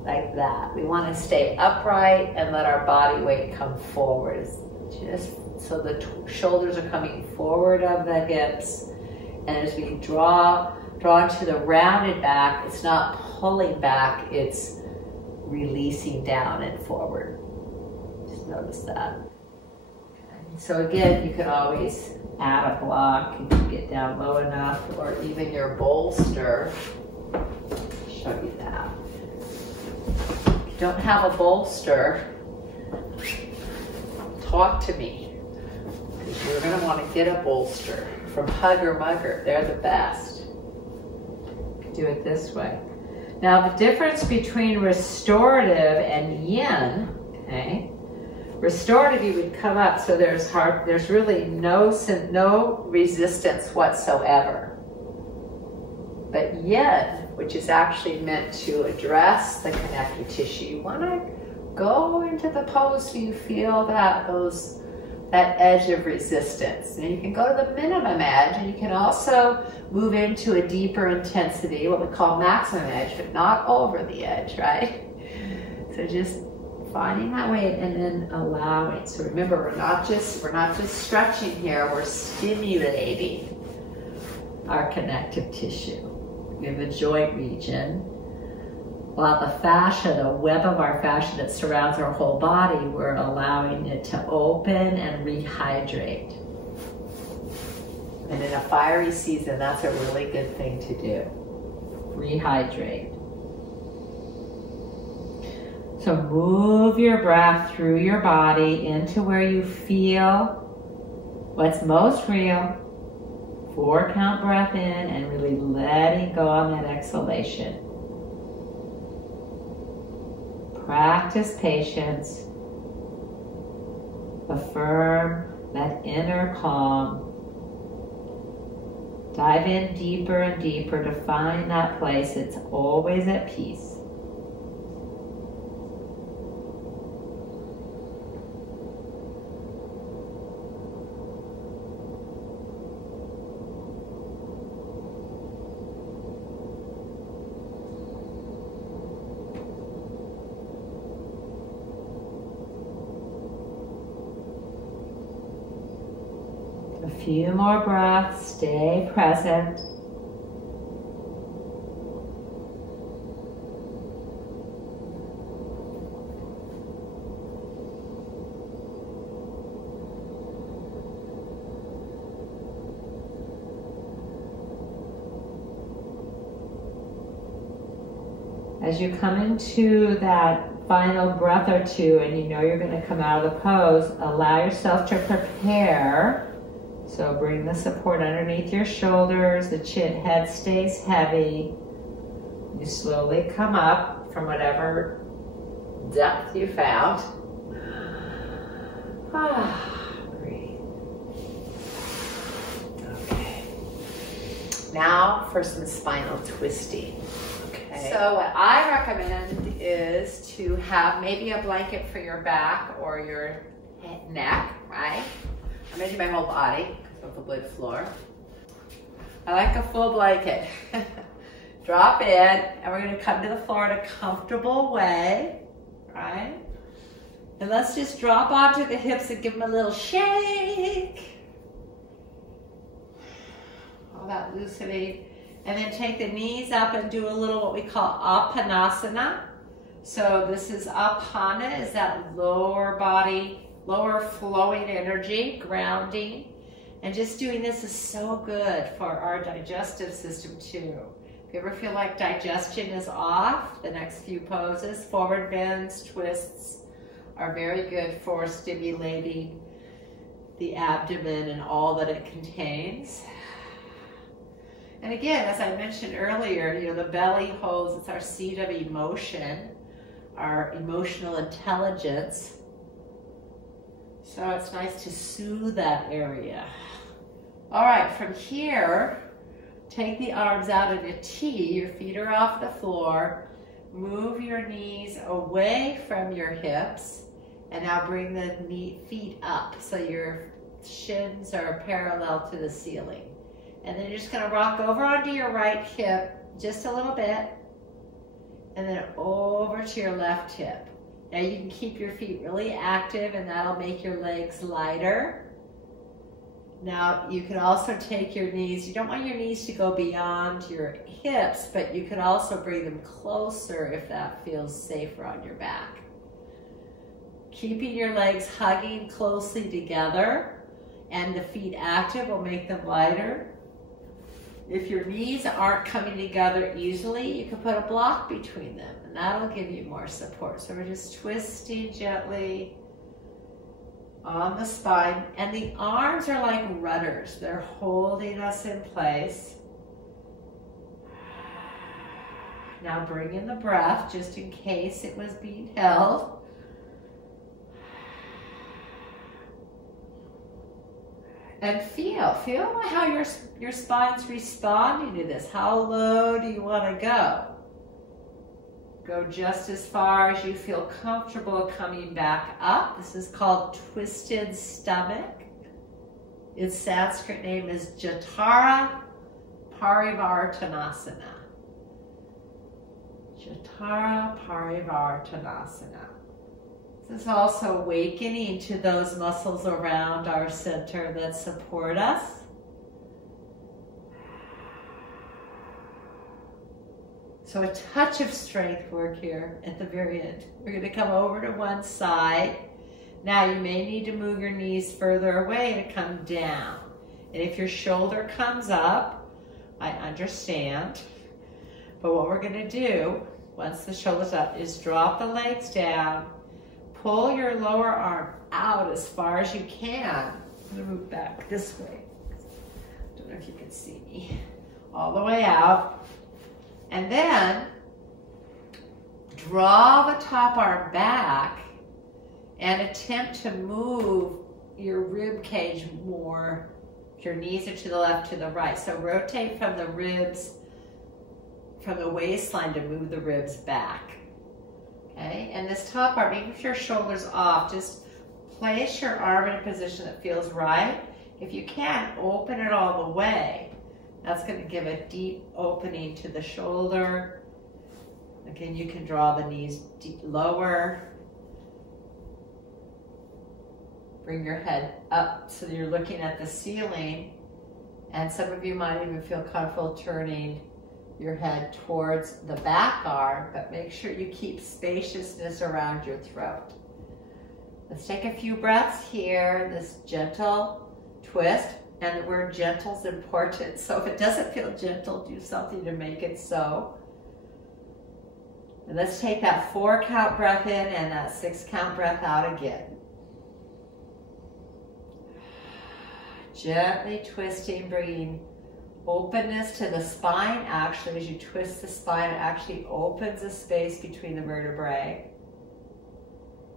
like that. We want to stay upright and let our body weight come forward. Just so the shoulders are coming forward of the hips. And as we draw into the rounded back, it's not pulling back, it's releasing down and forward. Just notice that. Okay. So again, you could always add a block and you get down low enough, or even your bolster. I'll show you that. If you don't have a bolster, talk to me, because you're going to want to get a bolster from Hugger Mugger. They're the best. do it this way. Now the difference between restorative and yin, okay? Restorative, you would come up, so there's really no resistance whatsoever. But yin, which is actually meant to address the connective tissue, you want to go into the pose so you feel that edge of resistance. And you can go to the minimum edge, and you can also move into a deeper intensity, what we call maximum edge, but not over the edge, right? So just finding that way and then allowing. So remember, we're not just stretching here, we're stimulating our connective tissue. We have a joint region, while the fascia, the web of our fascia that surrounds our whole body, we're allowing it to open and rehydrate. And in a fiery season, that's a really good thing to do. Rehydrate. So move your breath through your body into where you feel what's most real. 4-count breath in and really letting go on that exhalation. Practice patience. Affirm that inner calm. Dive in deeper and deeper to find that place that's always at peace. A few more breaths, stay present. As you come into that final breath or two and you know you're going to come out of the pose, allow yourself to prepare. So bring the support underneath your shoulders, the head stays heavy. You slowly come up from whatever depth you found. Breathe. Okay. Now for some spinal twisting. Okay. So what I recommend is to have maybe a blanket for your back or your neck, right? I'm gonna do my whole body because of the wood floor. I like a full blanket. Drop in, and we're gonna come to the floor in a comfortable way, right? And let's just drop onto the hips and give them a little shake. All that loosening. And then take the knees up and do a little what we call apanasana. So this is apana, is that lower body, lower flowing energy, grounding. And just doing this is so good for our digestive system too. If you ever feel like digestion is off, the next few poses, forward bends, twists, are very good for stimulating the abdomen and all that it contains. And again, as I mentioned earlier, you know, the belly holds, it's our seat of emotion, our emotional intelligence. So it's nice to soothe that area. All right, from here, take the arms out in a T, your feet are off the floor, move your knees away from your hips, and now bring the feet up so your shins are parallel to the ceiling. And then you're just gonna rock over onto your right hip just a little bit, and then over to your left hip. Now you can keep your feet really active and that'll make your legs lighter. Now you can also take your knees, you don't want your knees to go beyond your hips, but you can also bring them closer if that feels safer on your back. Keeping your legs hugging closely together and the feet active will make them lighter. If your knees aren't coming together easily, you can put a block between them and that'll give you more support. So we're just twisting gently on the spine, and the arms are like rudders. They're holding us in place. Now bring in the breath, just in case it was being held. And feel how your spine's responding to this. How low do you want to go? Go just as far as you feel comfortable coming back up. This is called twisted stomach. Its Sanskrit name is Jatara Parivartanasana. Jatara Parivartanasana. This is also awakening to those muscles around our center that support us. So a touch of strength work here at the very end. We're going to come over to one side. Now you may need to move your knees further away to come down. And if your shoulder comes up, I understand. But what we're going to do, once the shoulder's up, is drop the legs down. Pull your lower arm out as far as you can. I'm going to move back this way. Don't know if you can see me. All the way out. And then draw the top arm back and attempt to move your rib cage more. Your knees are to the left, to the right. So rotate from the ribs, from the waistline to move the ribs back. Okay, and this top arm, even if your shoulder's off, just place your arm in a position that feels right. If you can, open it all the way. That's going to give a deep opening to the shoulder. Again, you can draw the knees lower. Bring your head up so that you're looking at the ceiling. And some of you might even feel comfortable turning your head towards the back arm, but make sure you keep spaciousness around your throat. Let's take a few breaths here, this gentle twist. And the word gentle is important. So if it doesn't feel gentle, do something to make it so. And let's take that 4 count breath in and that 6 count breath out again. Gently twisting, bringing openness to the spine. Actually, as you twist the spine, it actually opens a space between the vertebrae.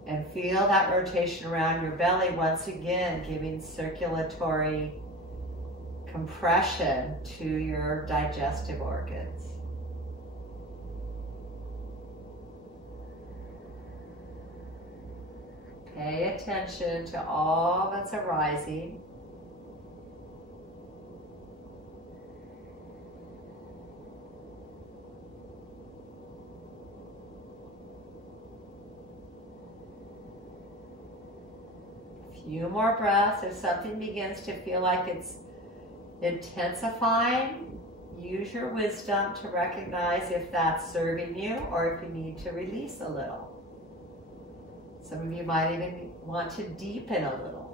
And feel that rotation around your belly once again, giving circulatory compression to your digestive organs. Pay attention to all that's arising. Few more breaths. If something begins to feel like it's intensifying, use your wisdom to recognize if that's serving you or if you need to release a little. Some of you might even want to deepen a little.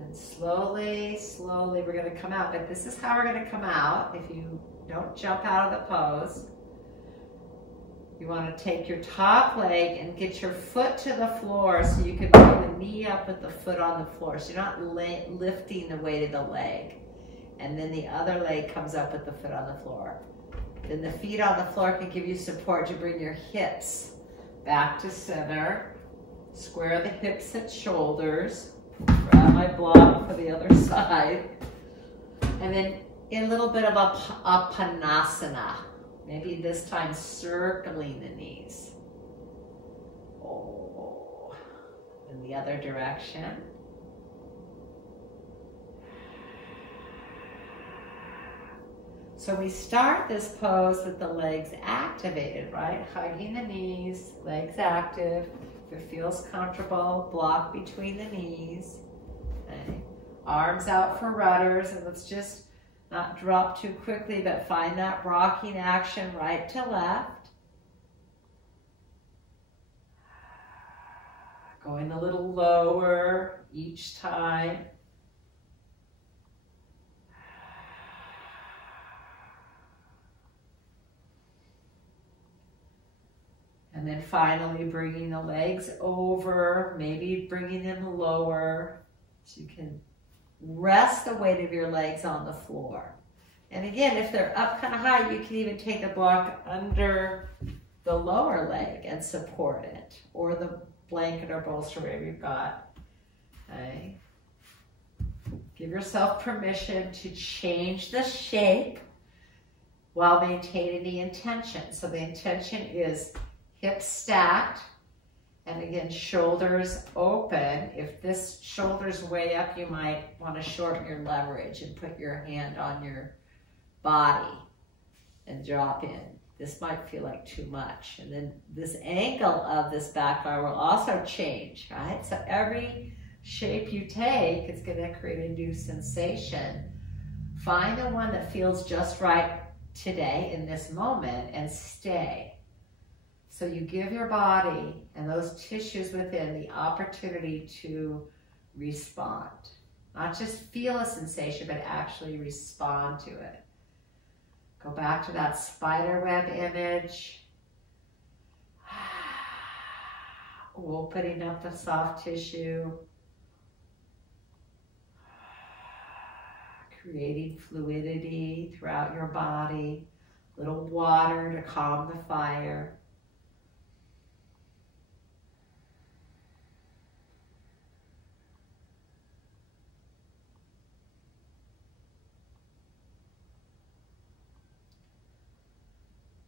And slowly, slowly we're going to come out. But this is how we're going to come out. If you don't jump out of the pose, you want to take your top leg and get your foot to the floor so you can bring the knee up with the foot on the floor. So you're not lifting the weight of the leg. And then the other leg comes up with the foot on the floor. Then the feet on the floor can give you support to bring your hips back to center. Square the hips at shoulders. Grab my block for the other side. And then a little bit of a panasana. Maybe this time circling the knees. Oh, in the other direction. So we start this pose with the legs activated, right? Hugging the knees, legs active. If it feels comfortable, block between the knees. Okay. Arms out for rudders, and let's just not drop too quickly, but find that rocking action right to left. Going a little lower each time. And And then finally bringing the legs over, maybe bringing them lower so you can rest the weight of your legs on the floor. And again, if they're up kind of high, you can even take a block under the lower leg and support it, or the blanket or bolster, whatever you've got. Okay. Give yourself permission to change the shape while maintaining the intention. So the intention is hips stacked, and again, shoulders open. If this shoulder's way up, you might want to shorten your leverage and put your hand on your body and drop in. This might feel like too much. And then this angle of this back bar will also change, right? So every shape you take is going to create a new sensation. Find the one that feels just right today in this moment and stay. So you give your body and those tissues within the opportunity to respond. Not just feel a sensation, but actually respond to it. Go back to that spider web image. Opening up the soft tissue. Creating fluidity throughout your body. Little water to calm the fire.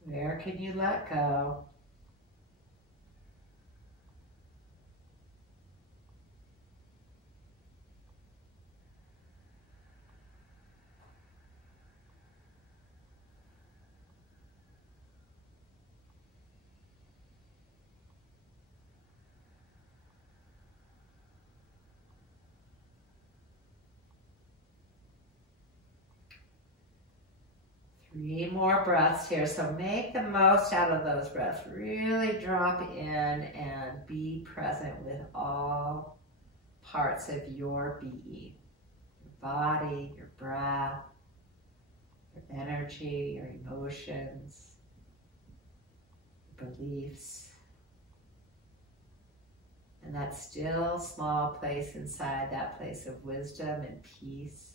Where can you let go? Three more breaths here. So make the most out of those breaths. Really drop in and be present with all parts of your being. Your body, your breath, your energy, your emotions, your beliefs. And that still small place inside, that place of wisdom and peace.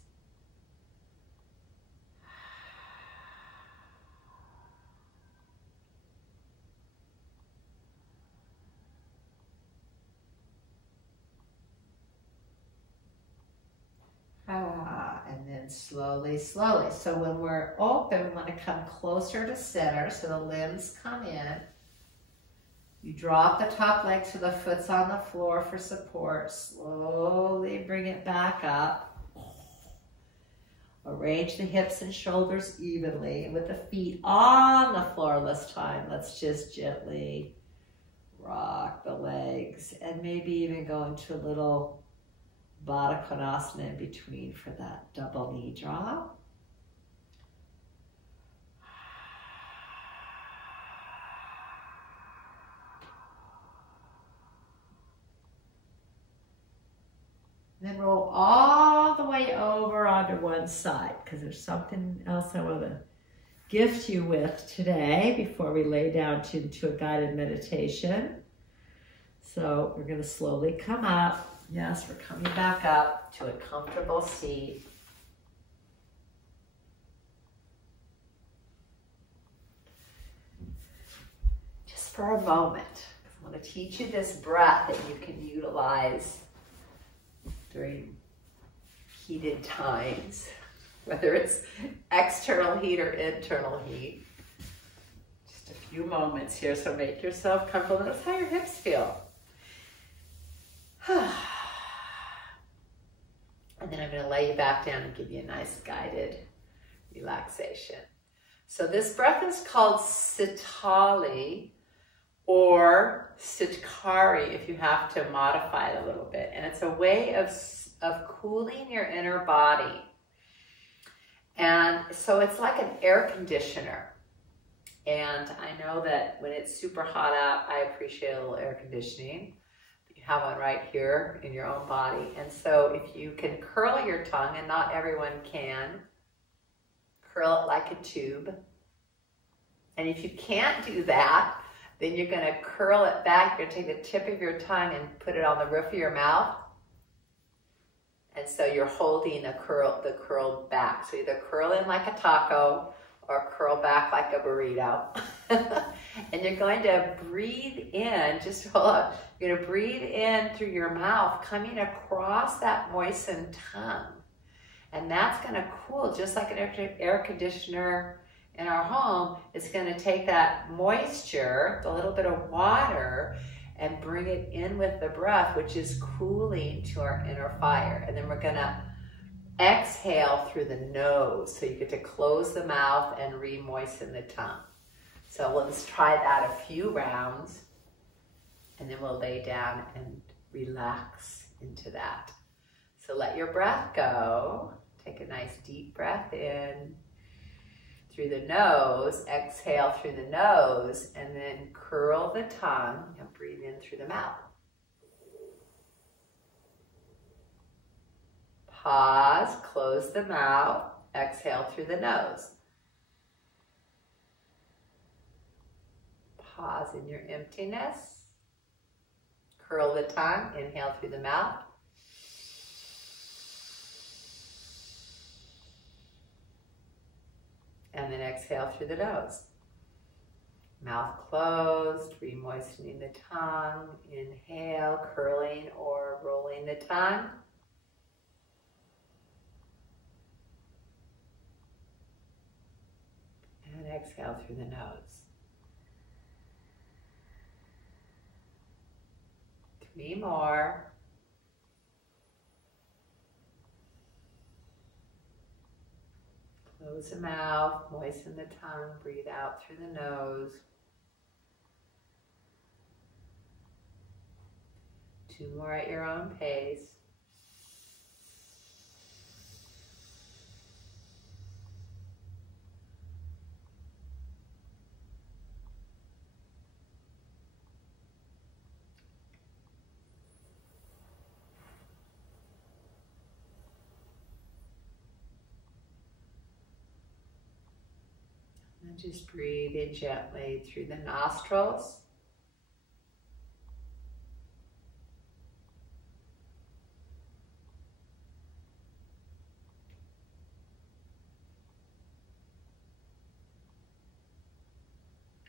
And then slowly, slowly. So when we're open, we want to come closer to center so the limbs come in. You drop the top leg so the foot's on the floor for support. Slowly bring it back up. Arrange the hips and shoulders evenly. And with the feet on the floor this time, let's just gently rock the legs and maybe even go into a little Baddha Konasana in between for that double knee drop. Then roll all the way over onto one side, because there's something else I want to gift you with today before we lay down into a guided meditation. So we're going to slowly come up. Yes, we're coming back up to a comfortable seat. Just for a moment, I want to teach you this breath that you can utilize during heated times, whether it's external heat or internal heat. Just a few moments here, so make yourself comfortable. Notice how your hips feel. And then I'm going to lay you back down and give you a nice guided relaxation. So this breath is called Sitali or Sitkari if you have to modify it a little bit. And it's a way of cooling your inner body. And so it's like an air conditioner. And I know that when it's super hot out, I appreciate a little air conditioning. Have one right here in your own body. And so if you can curl your tongue, and not everyone can, curl it like a tube. And if you can't do that, Then you're going to curl it back. You're going to take the tip of your tongue and put it on the roof of your mouth. And so you're holding the curled back. So either curl in like a taco or curl back like a burrito. And you're going to breathe in, just hold up. You're going to breathe in through your mouth, coming across that moistened tongue. And that's going to cool, just like an air conditioner in our home. It's going to take that moisture, the little bit of water, and bring it in with the breath, which is cooling to our inner fire. And then we're going to exhale through the nose. So you get to close the mouth and re-moisten the tongue. So let's try that a few rounds, and then we'll lay down and relax into that. So let your breath go. Take a nice deep breath in through the nose, exhale through the nose, and then curl the tongue and breathe in through the mouth. Pause, close the mouth, exhale through the nose. Pause in your emptiness. Curl the tongue, inhale through the mouth. And then exhale through the nose. Mouth closed, re-moistening the tongue. Inhale, curling or rolling the tongue. And exhale through the nose. 3 more. Close the mouth, moisten the tongue, breathe out through the nose. 2 more at your own pace. And just breathe in gently through the nostrils.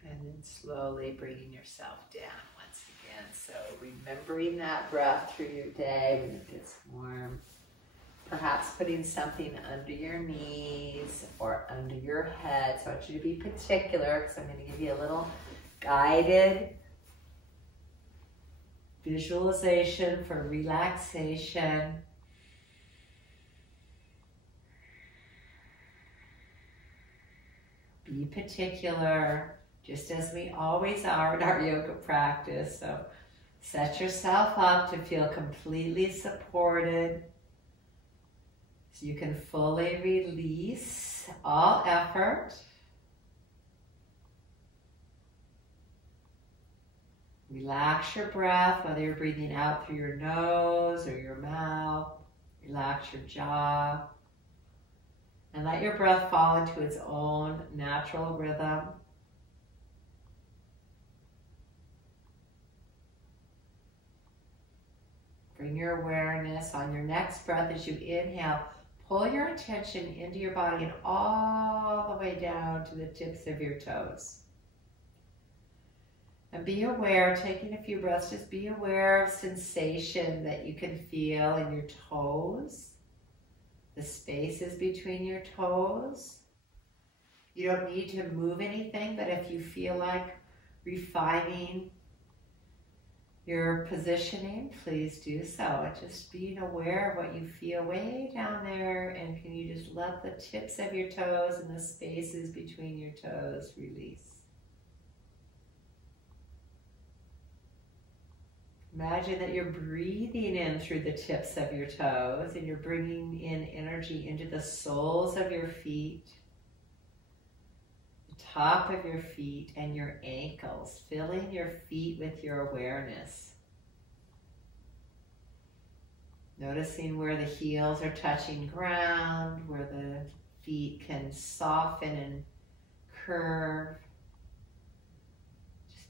And then slowly bringing yourself down once again. So remembering that breath through your day when it gets warm. Perhaps putting something under your knees or under your head. So I want you to be particular because I'm going to give you a little guided visualization for relaxation. Be particular, just as we always are in our yoga practice. So set yourself up to feel completely supported, so you can fully release all effort. Relax your breath, whether you're breathing out through your nose or your mouth. Relax your jaw. And let your breath fall into its own natural rhythm. Bring your awareness on your next breath as you inhale. Pull your attention into your body and all the way down to the tips of your toes. And be aware, taking a few breaths, just be aware of sensation that you can feel in your toes, the spaces between your toes. You don't need to move anything, but if you feel like refining your positioning, please do so. Just being aware of what you feel way down there, and can you just let the tips of your toes and the spaces between your toes release. Imagine that you're breathing in through the tips of your toes and you're bringing in energy into the soles of your feet, the top of your feet, and your ankles, filling your feet with your awareness. Noticing where the heels are touching ground, where the feet can soften and curve.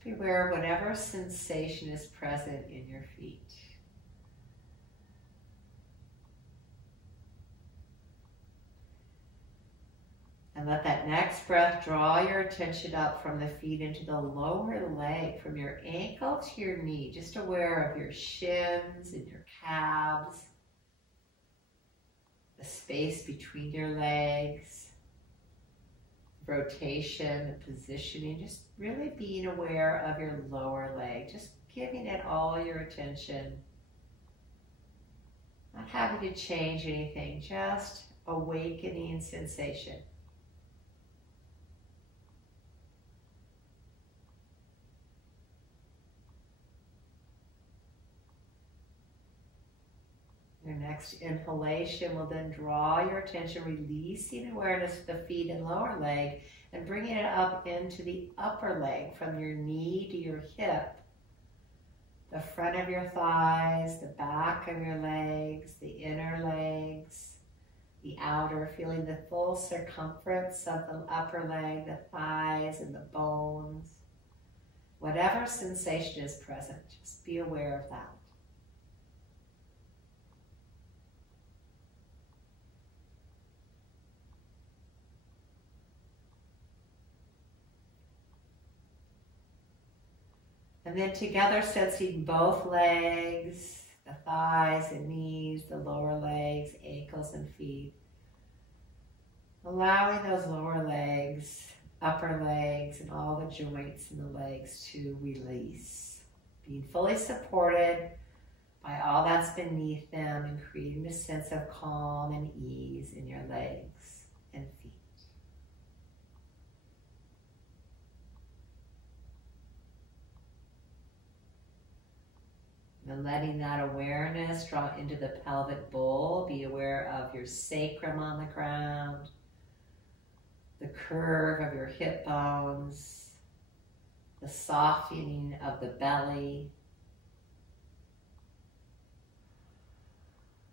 be aware of whatever sensation is present in your feet. And let that next breath draw your attention up from the feet into the lower leg, from your ankle to your knee. Just aware of your shins and your calves, the space between your legs, rotation, the positioning, just really being aware of your lower leg, just giving it all your attention, not having to change anything, just awakening sensation. Your next inhalation will then draw your attention, releasing awareness of the feet and lower leg and bringing it up into the upper leg from your knee to your hip, the front of your thighs, the back of your legs, the inner legs, the outer, feeling the full circumference of the upper leg, the thighs and the bones. Whatever sensation is present, just be aware of that. And then together, sensing both legs, the thighs and knees, the lower legs, ankles and feet. Allowing those lower legs, upper legs, and all the joints in the legs to release. Being fully supported by all that's beneath them and creating a sense of calm and ease in your legs and feet. And letting that awareness draw into the pelvic bowl. Be aware of your sacrum on the ground, the curve of your hip bones, the softening of the belly.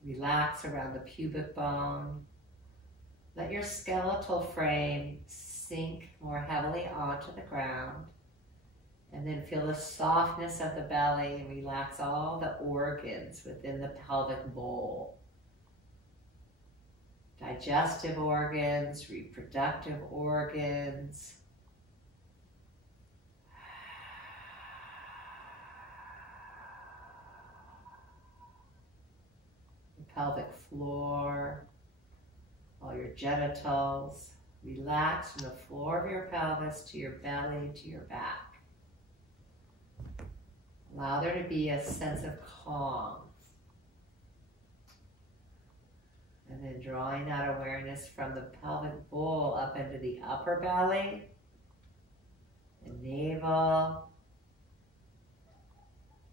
Relax around the pubic bone. Let your skeletal frame sink more heavily onto the ground. And then feel the softness of the belly and relax all the organs within the pelvic bowl. Digestive organs, reproductive organs. The pelvic floor, all your genitals. Relax from the floor of your pelvis to your belly to your back. Allow there to be a sense of calm. And then drawing that awareness from the pelvic bowl up into the upper belly, the navel,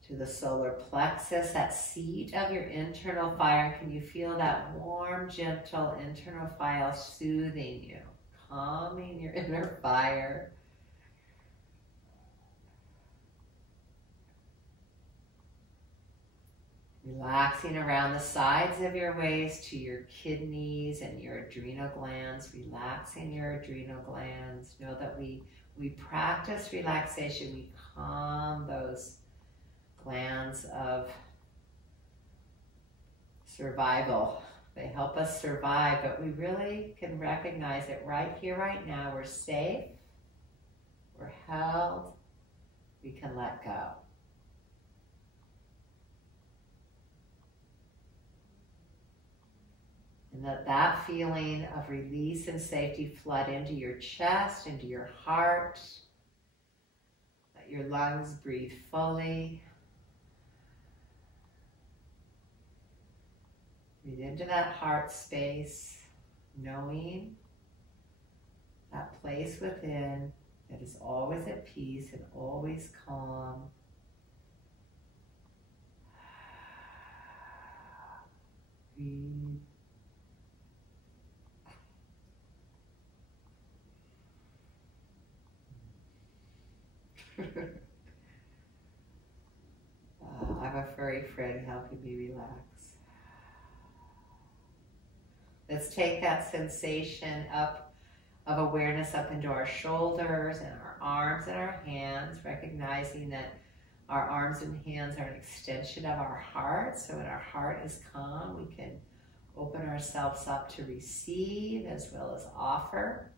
to the solar plexus, that seat of your internal fire. Can you feel that warm, gentle internal fire soothing you, calming your inner fire? Relaxing around the sides of your waist to your kidneys and your adrenal glands. Relaxing your adrenal glands. Know that we practice relaxation. We calm those glands of survival. They help us survive, but we really can recognize that right here, right now, we're safe, we're held, we can let go. And let that feeling of release and safety flood into your chest, into your heart. Let your lungs breathe fully. Breathe into that heart space, knowing that place within that is always at peace and always calm. Breathe. I have a furry friend helping me relax. Let's take that sensation up of awareness up into our shoulders and our arms and our hands, recognizing that our arms and hands are an extension of our heart. So when our heart is calm, we can open ourselves up to receive as well as offer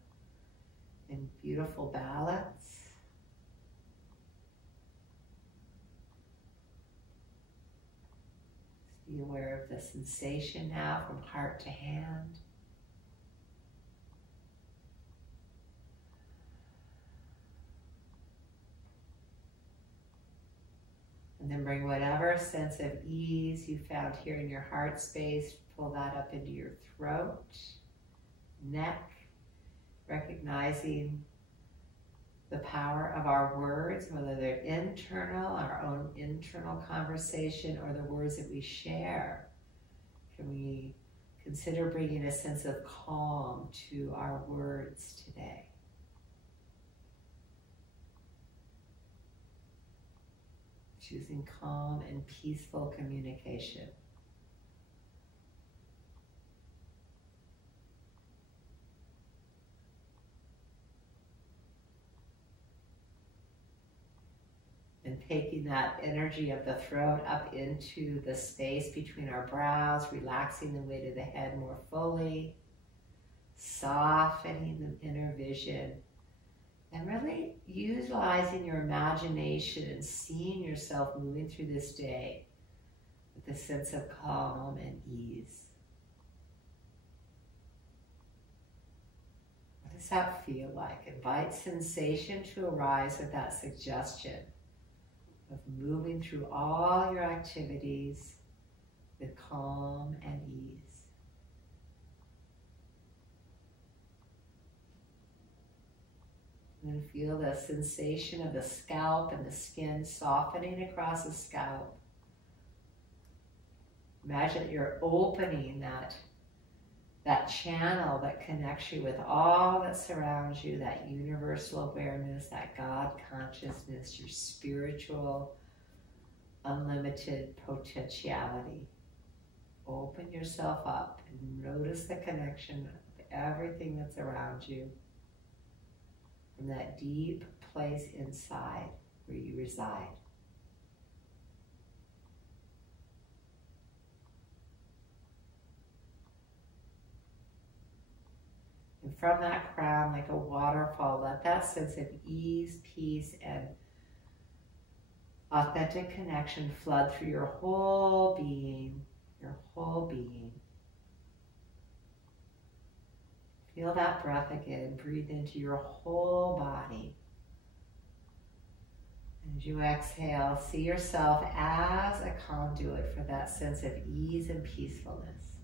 in beautiful balance. Be aware of the sensation now from heart to hand. And then bring whatever sense of ease you found here in your heart space, pull that up into your throat, neck, recognizing the power of our words, whether they're internal, our own internal conversation, or the words that we share. Can we consider bringing a sense of calm to our words today? Choosing calm and peaceful communication. And taking that energy of the throat up into the space between our brows, relaxing the weight of the head more fully, softening the inner vision, and really utilizing your imagination and seeing yourself moving through this day with a sense of calm and ease. What does that feel like? Invite sensation to arise with that suggestion of moving through all your activities with calm and ease. And then feel the sensation of the scalp and the skin softening across the scalp. Imagine that you're opening that channel that connects you with all that surrounds you, that universal awareness, that God consciousness, your spiritual, unlimited potentiality. Open yourself up and notice the connection of everything that's around you from that deep place inside where you reside. And from that crown, like a waterfall, let that sense of ease, peace, and authentic connection flood through your whole being, your whole being. Feel that breath again. Breathe into your whole body. And as you exhale, see yourself as a conduit for that sense of ease and peacefulness.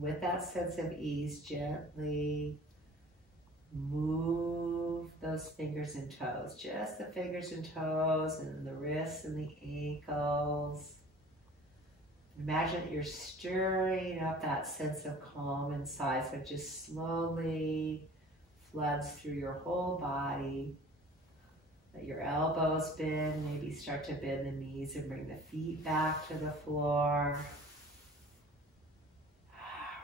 With that sense of ease, gently move those fingers and toes, just the fingers and toes and the wrists and the ankles. Imagine that you're stirring up that sense of calm inside, so it just slowly floods through your whole body. Let your elbows bend, maybe start to bend the knees and bring the feet back to the floor.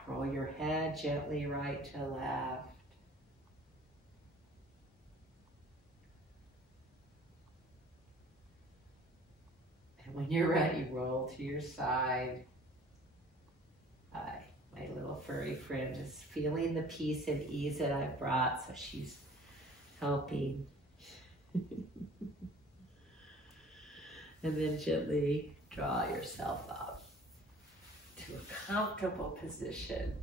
Roll your head gently right to left. And when you're ready, roll to your side. Hi, my little furry friend is feeling the peace and ease that I've brought, so she's helping. And then gently draw yourself up to a comfortable position.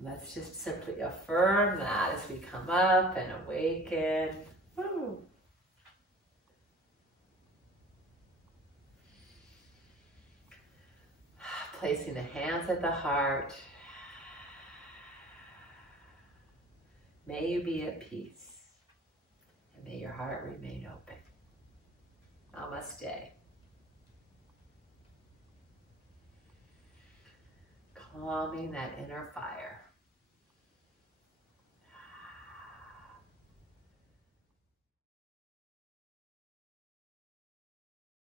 Let's just simply affirm that as we come up and awaken. Woo. Placing the hands at the heart. May you be at peace, and may your heart remain open. Namaste. Calming that inner fire.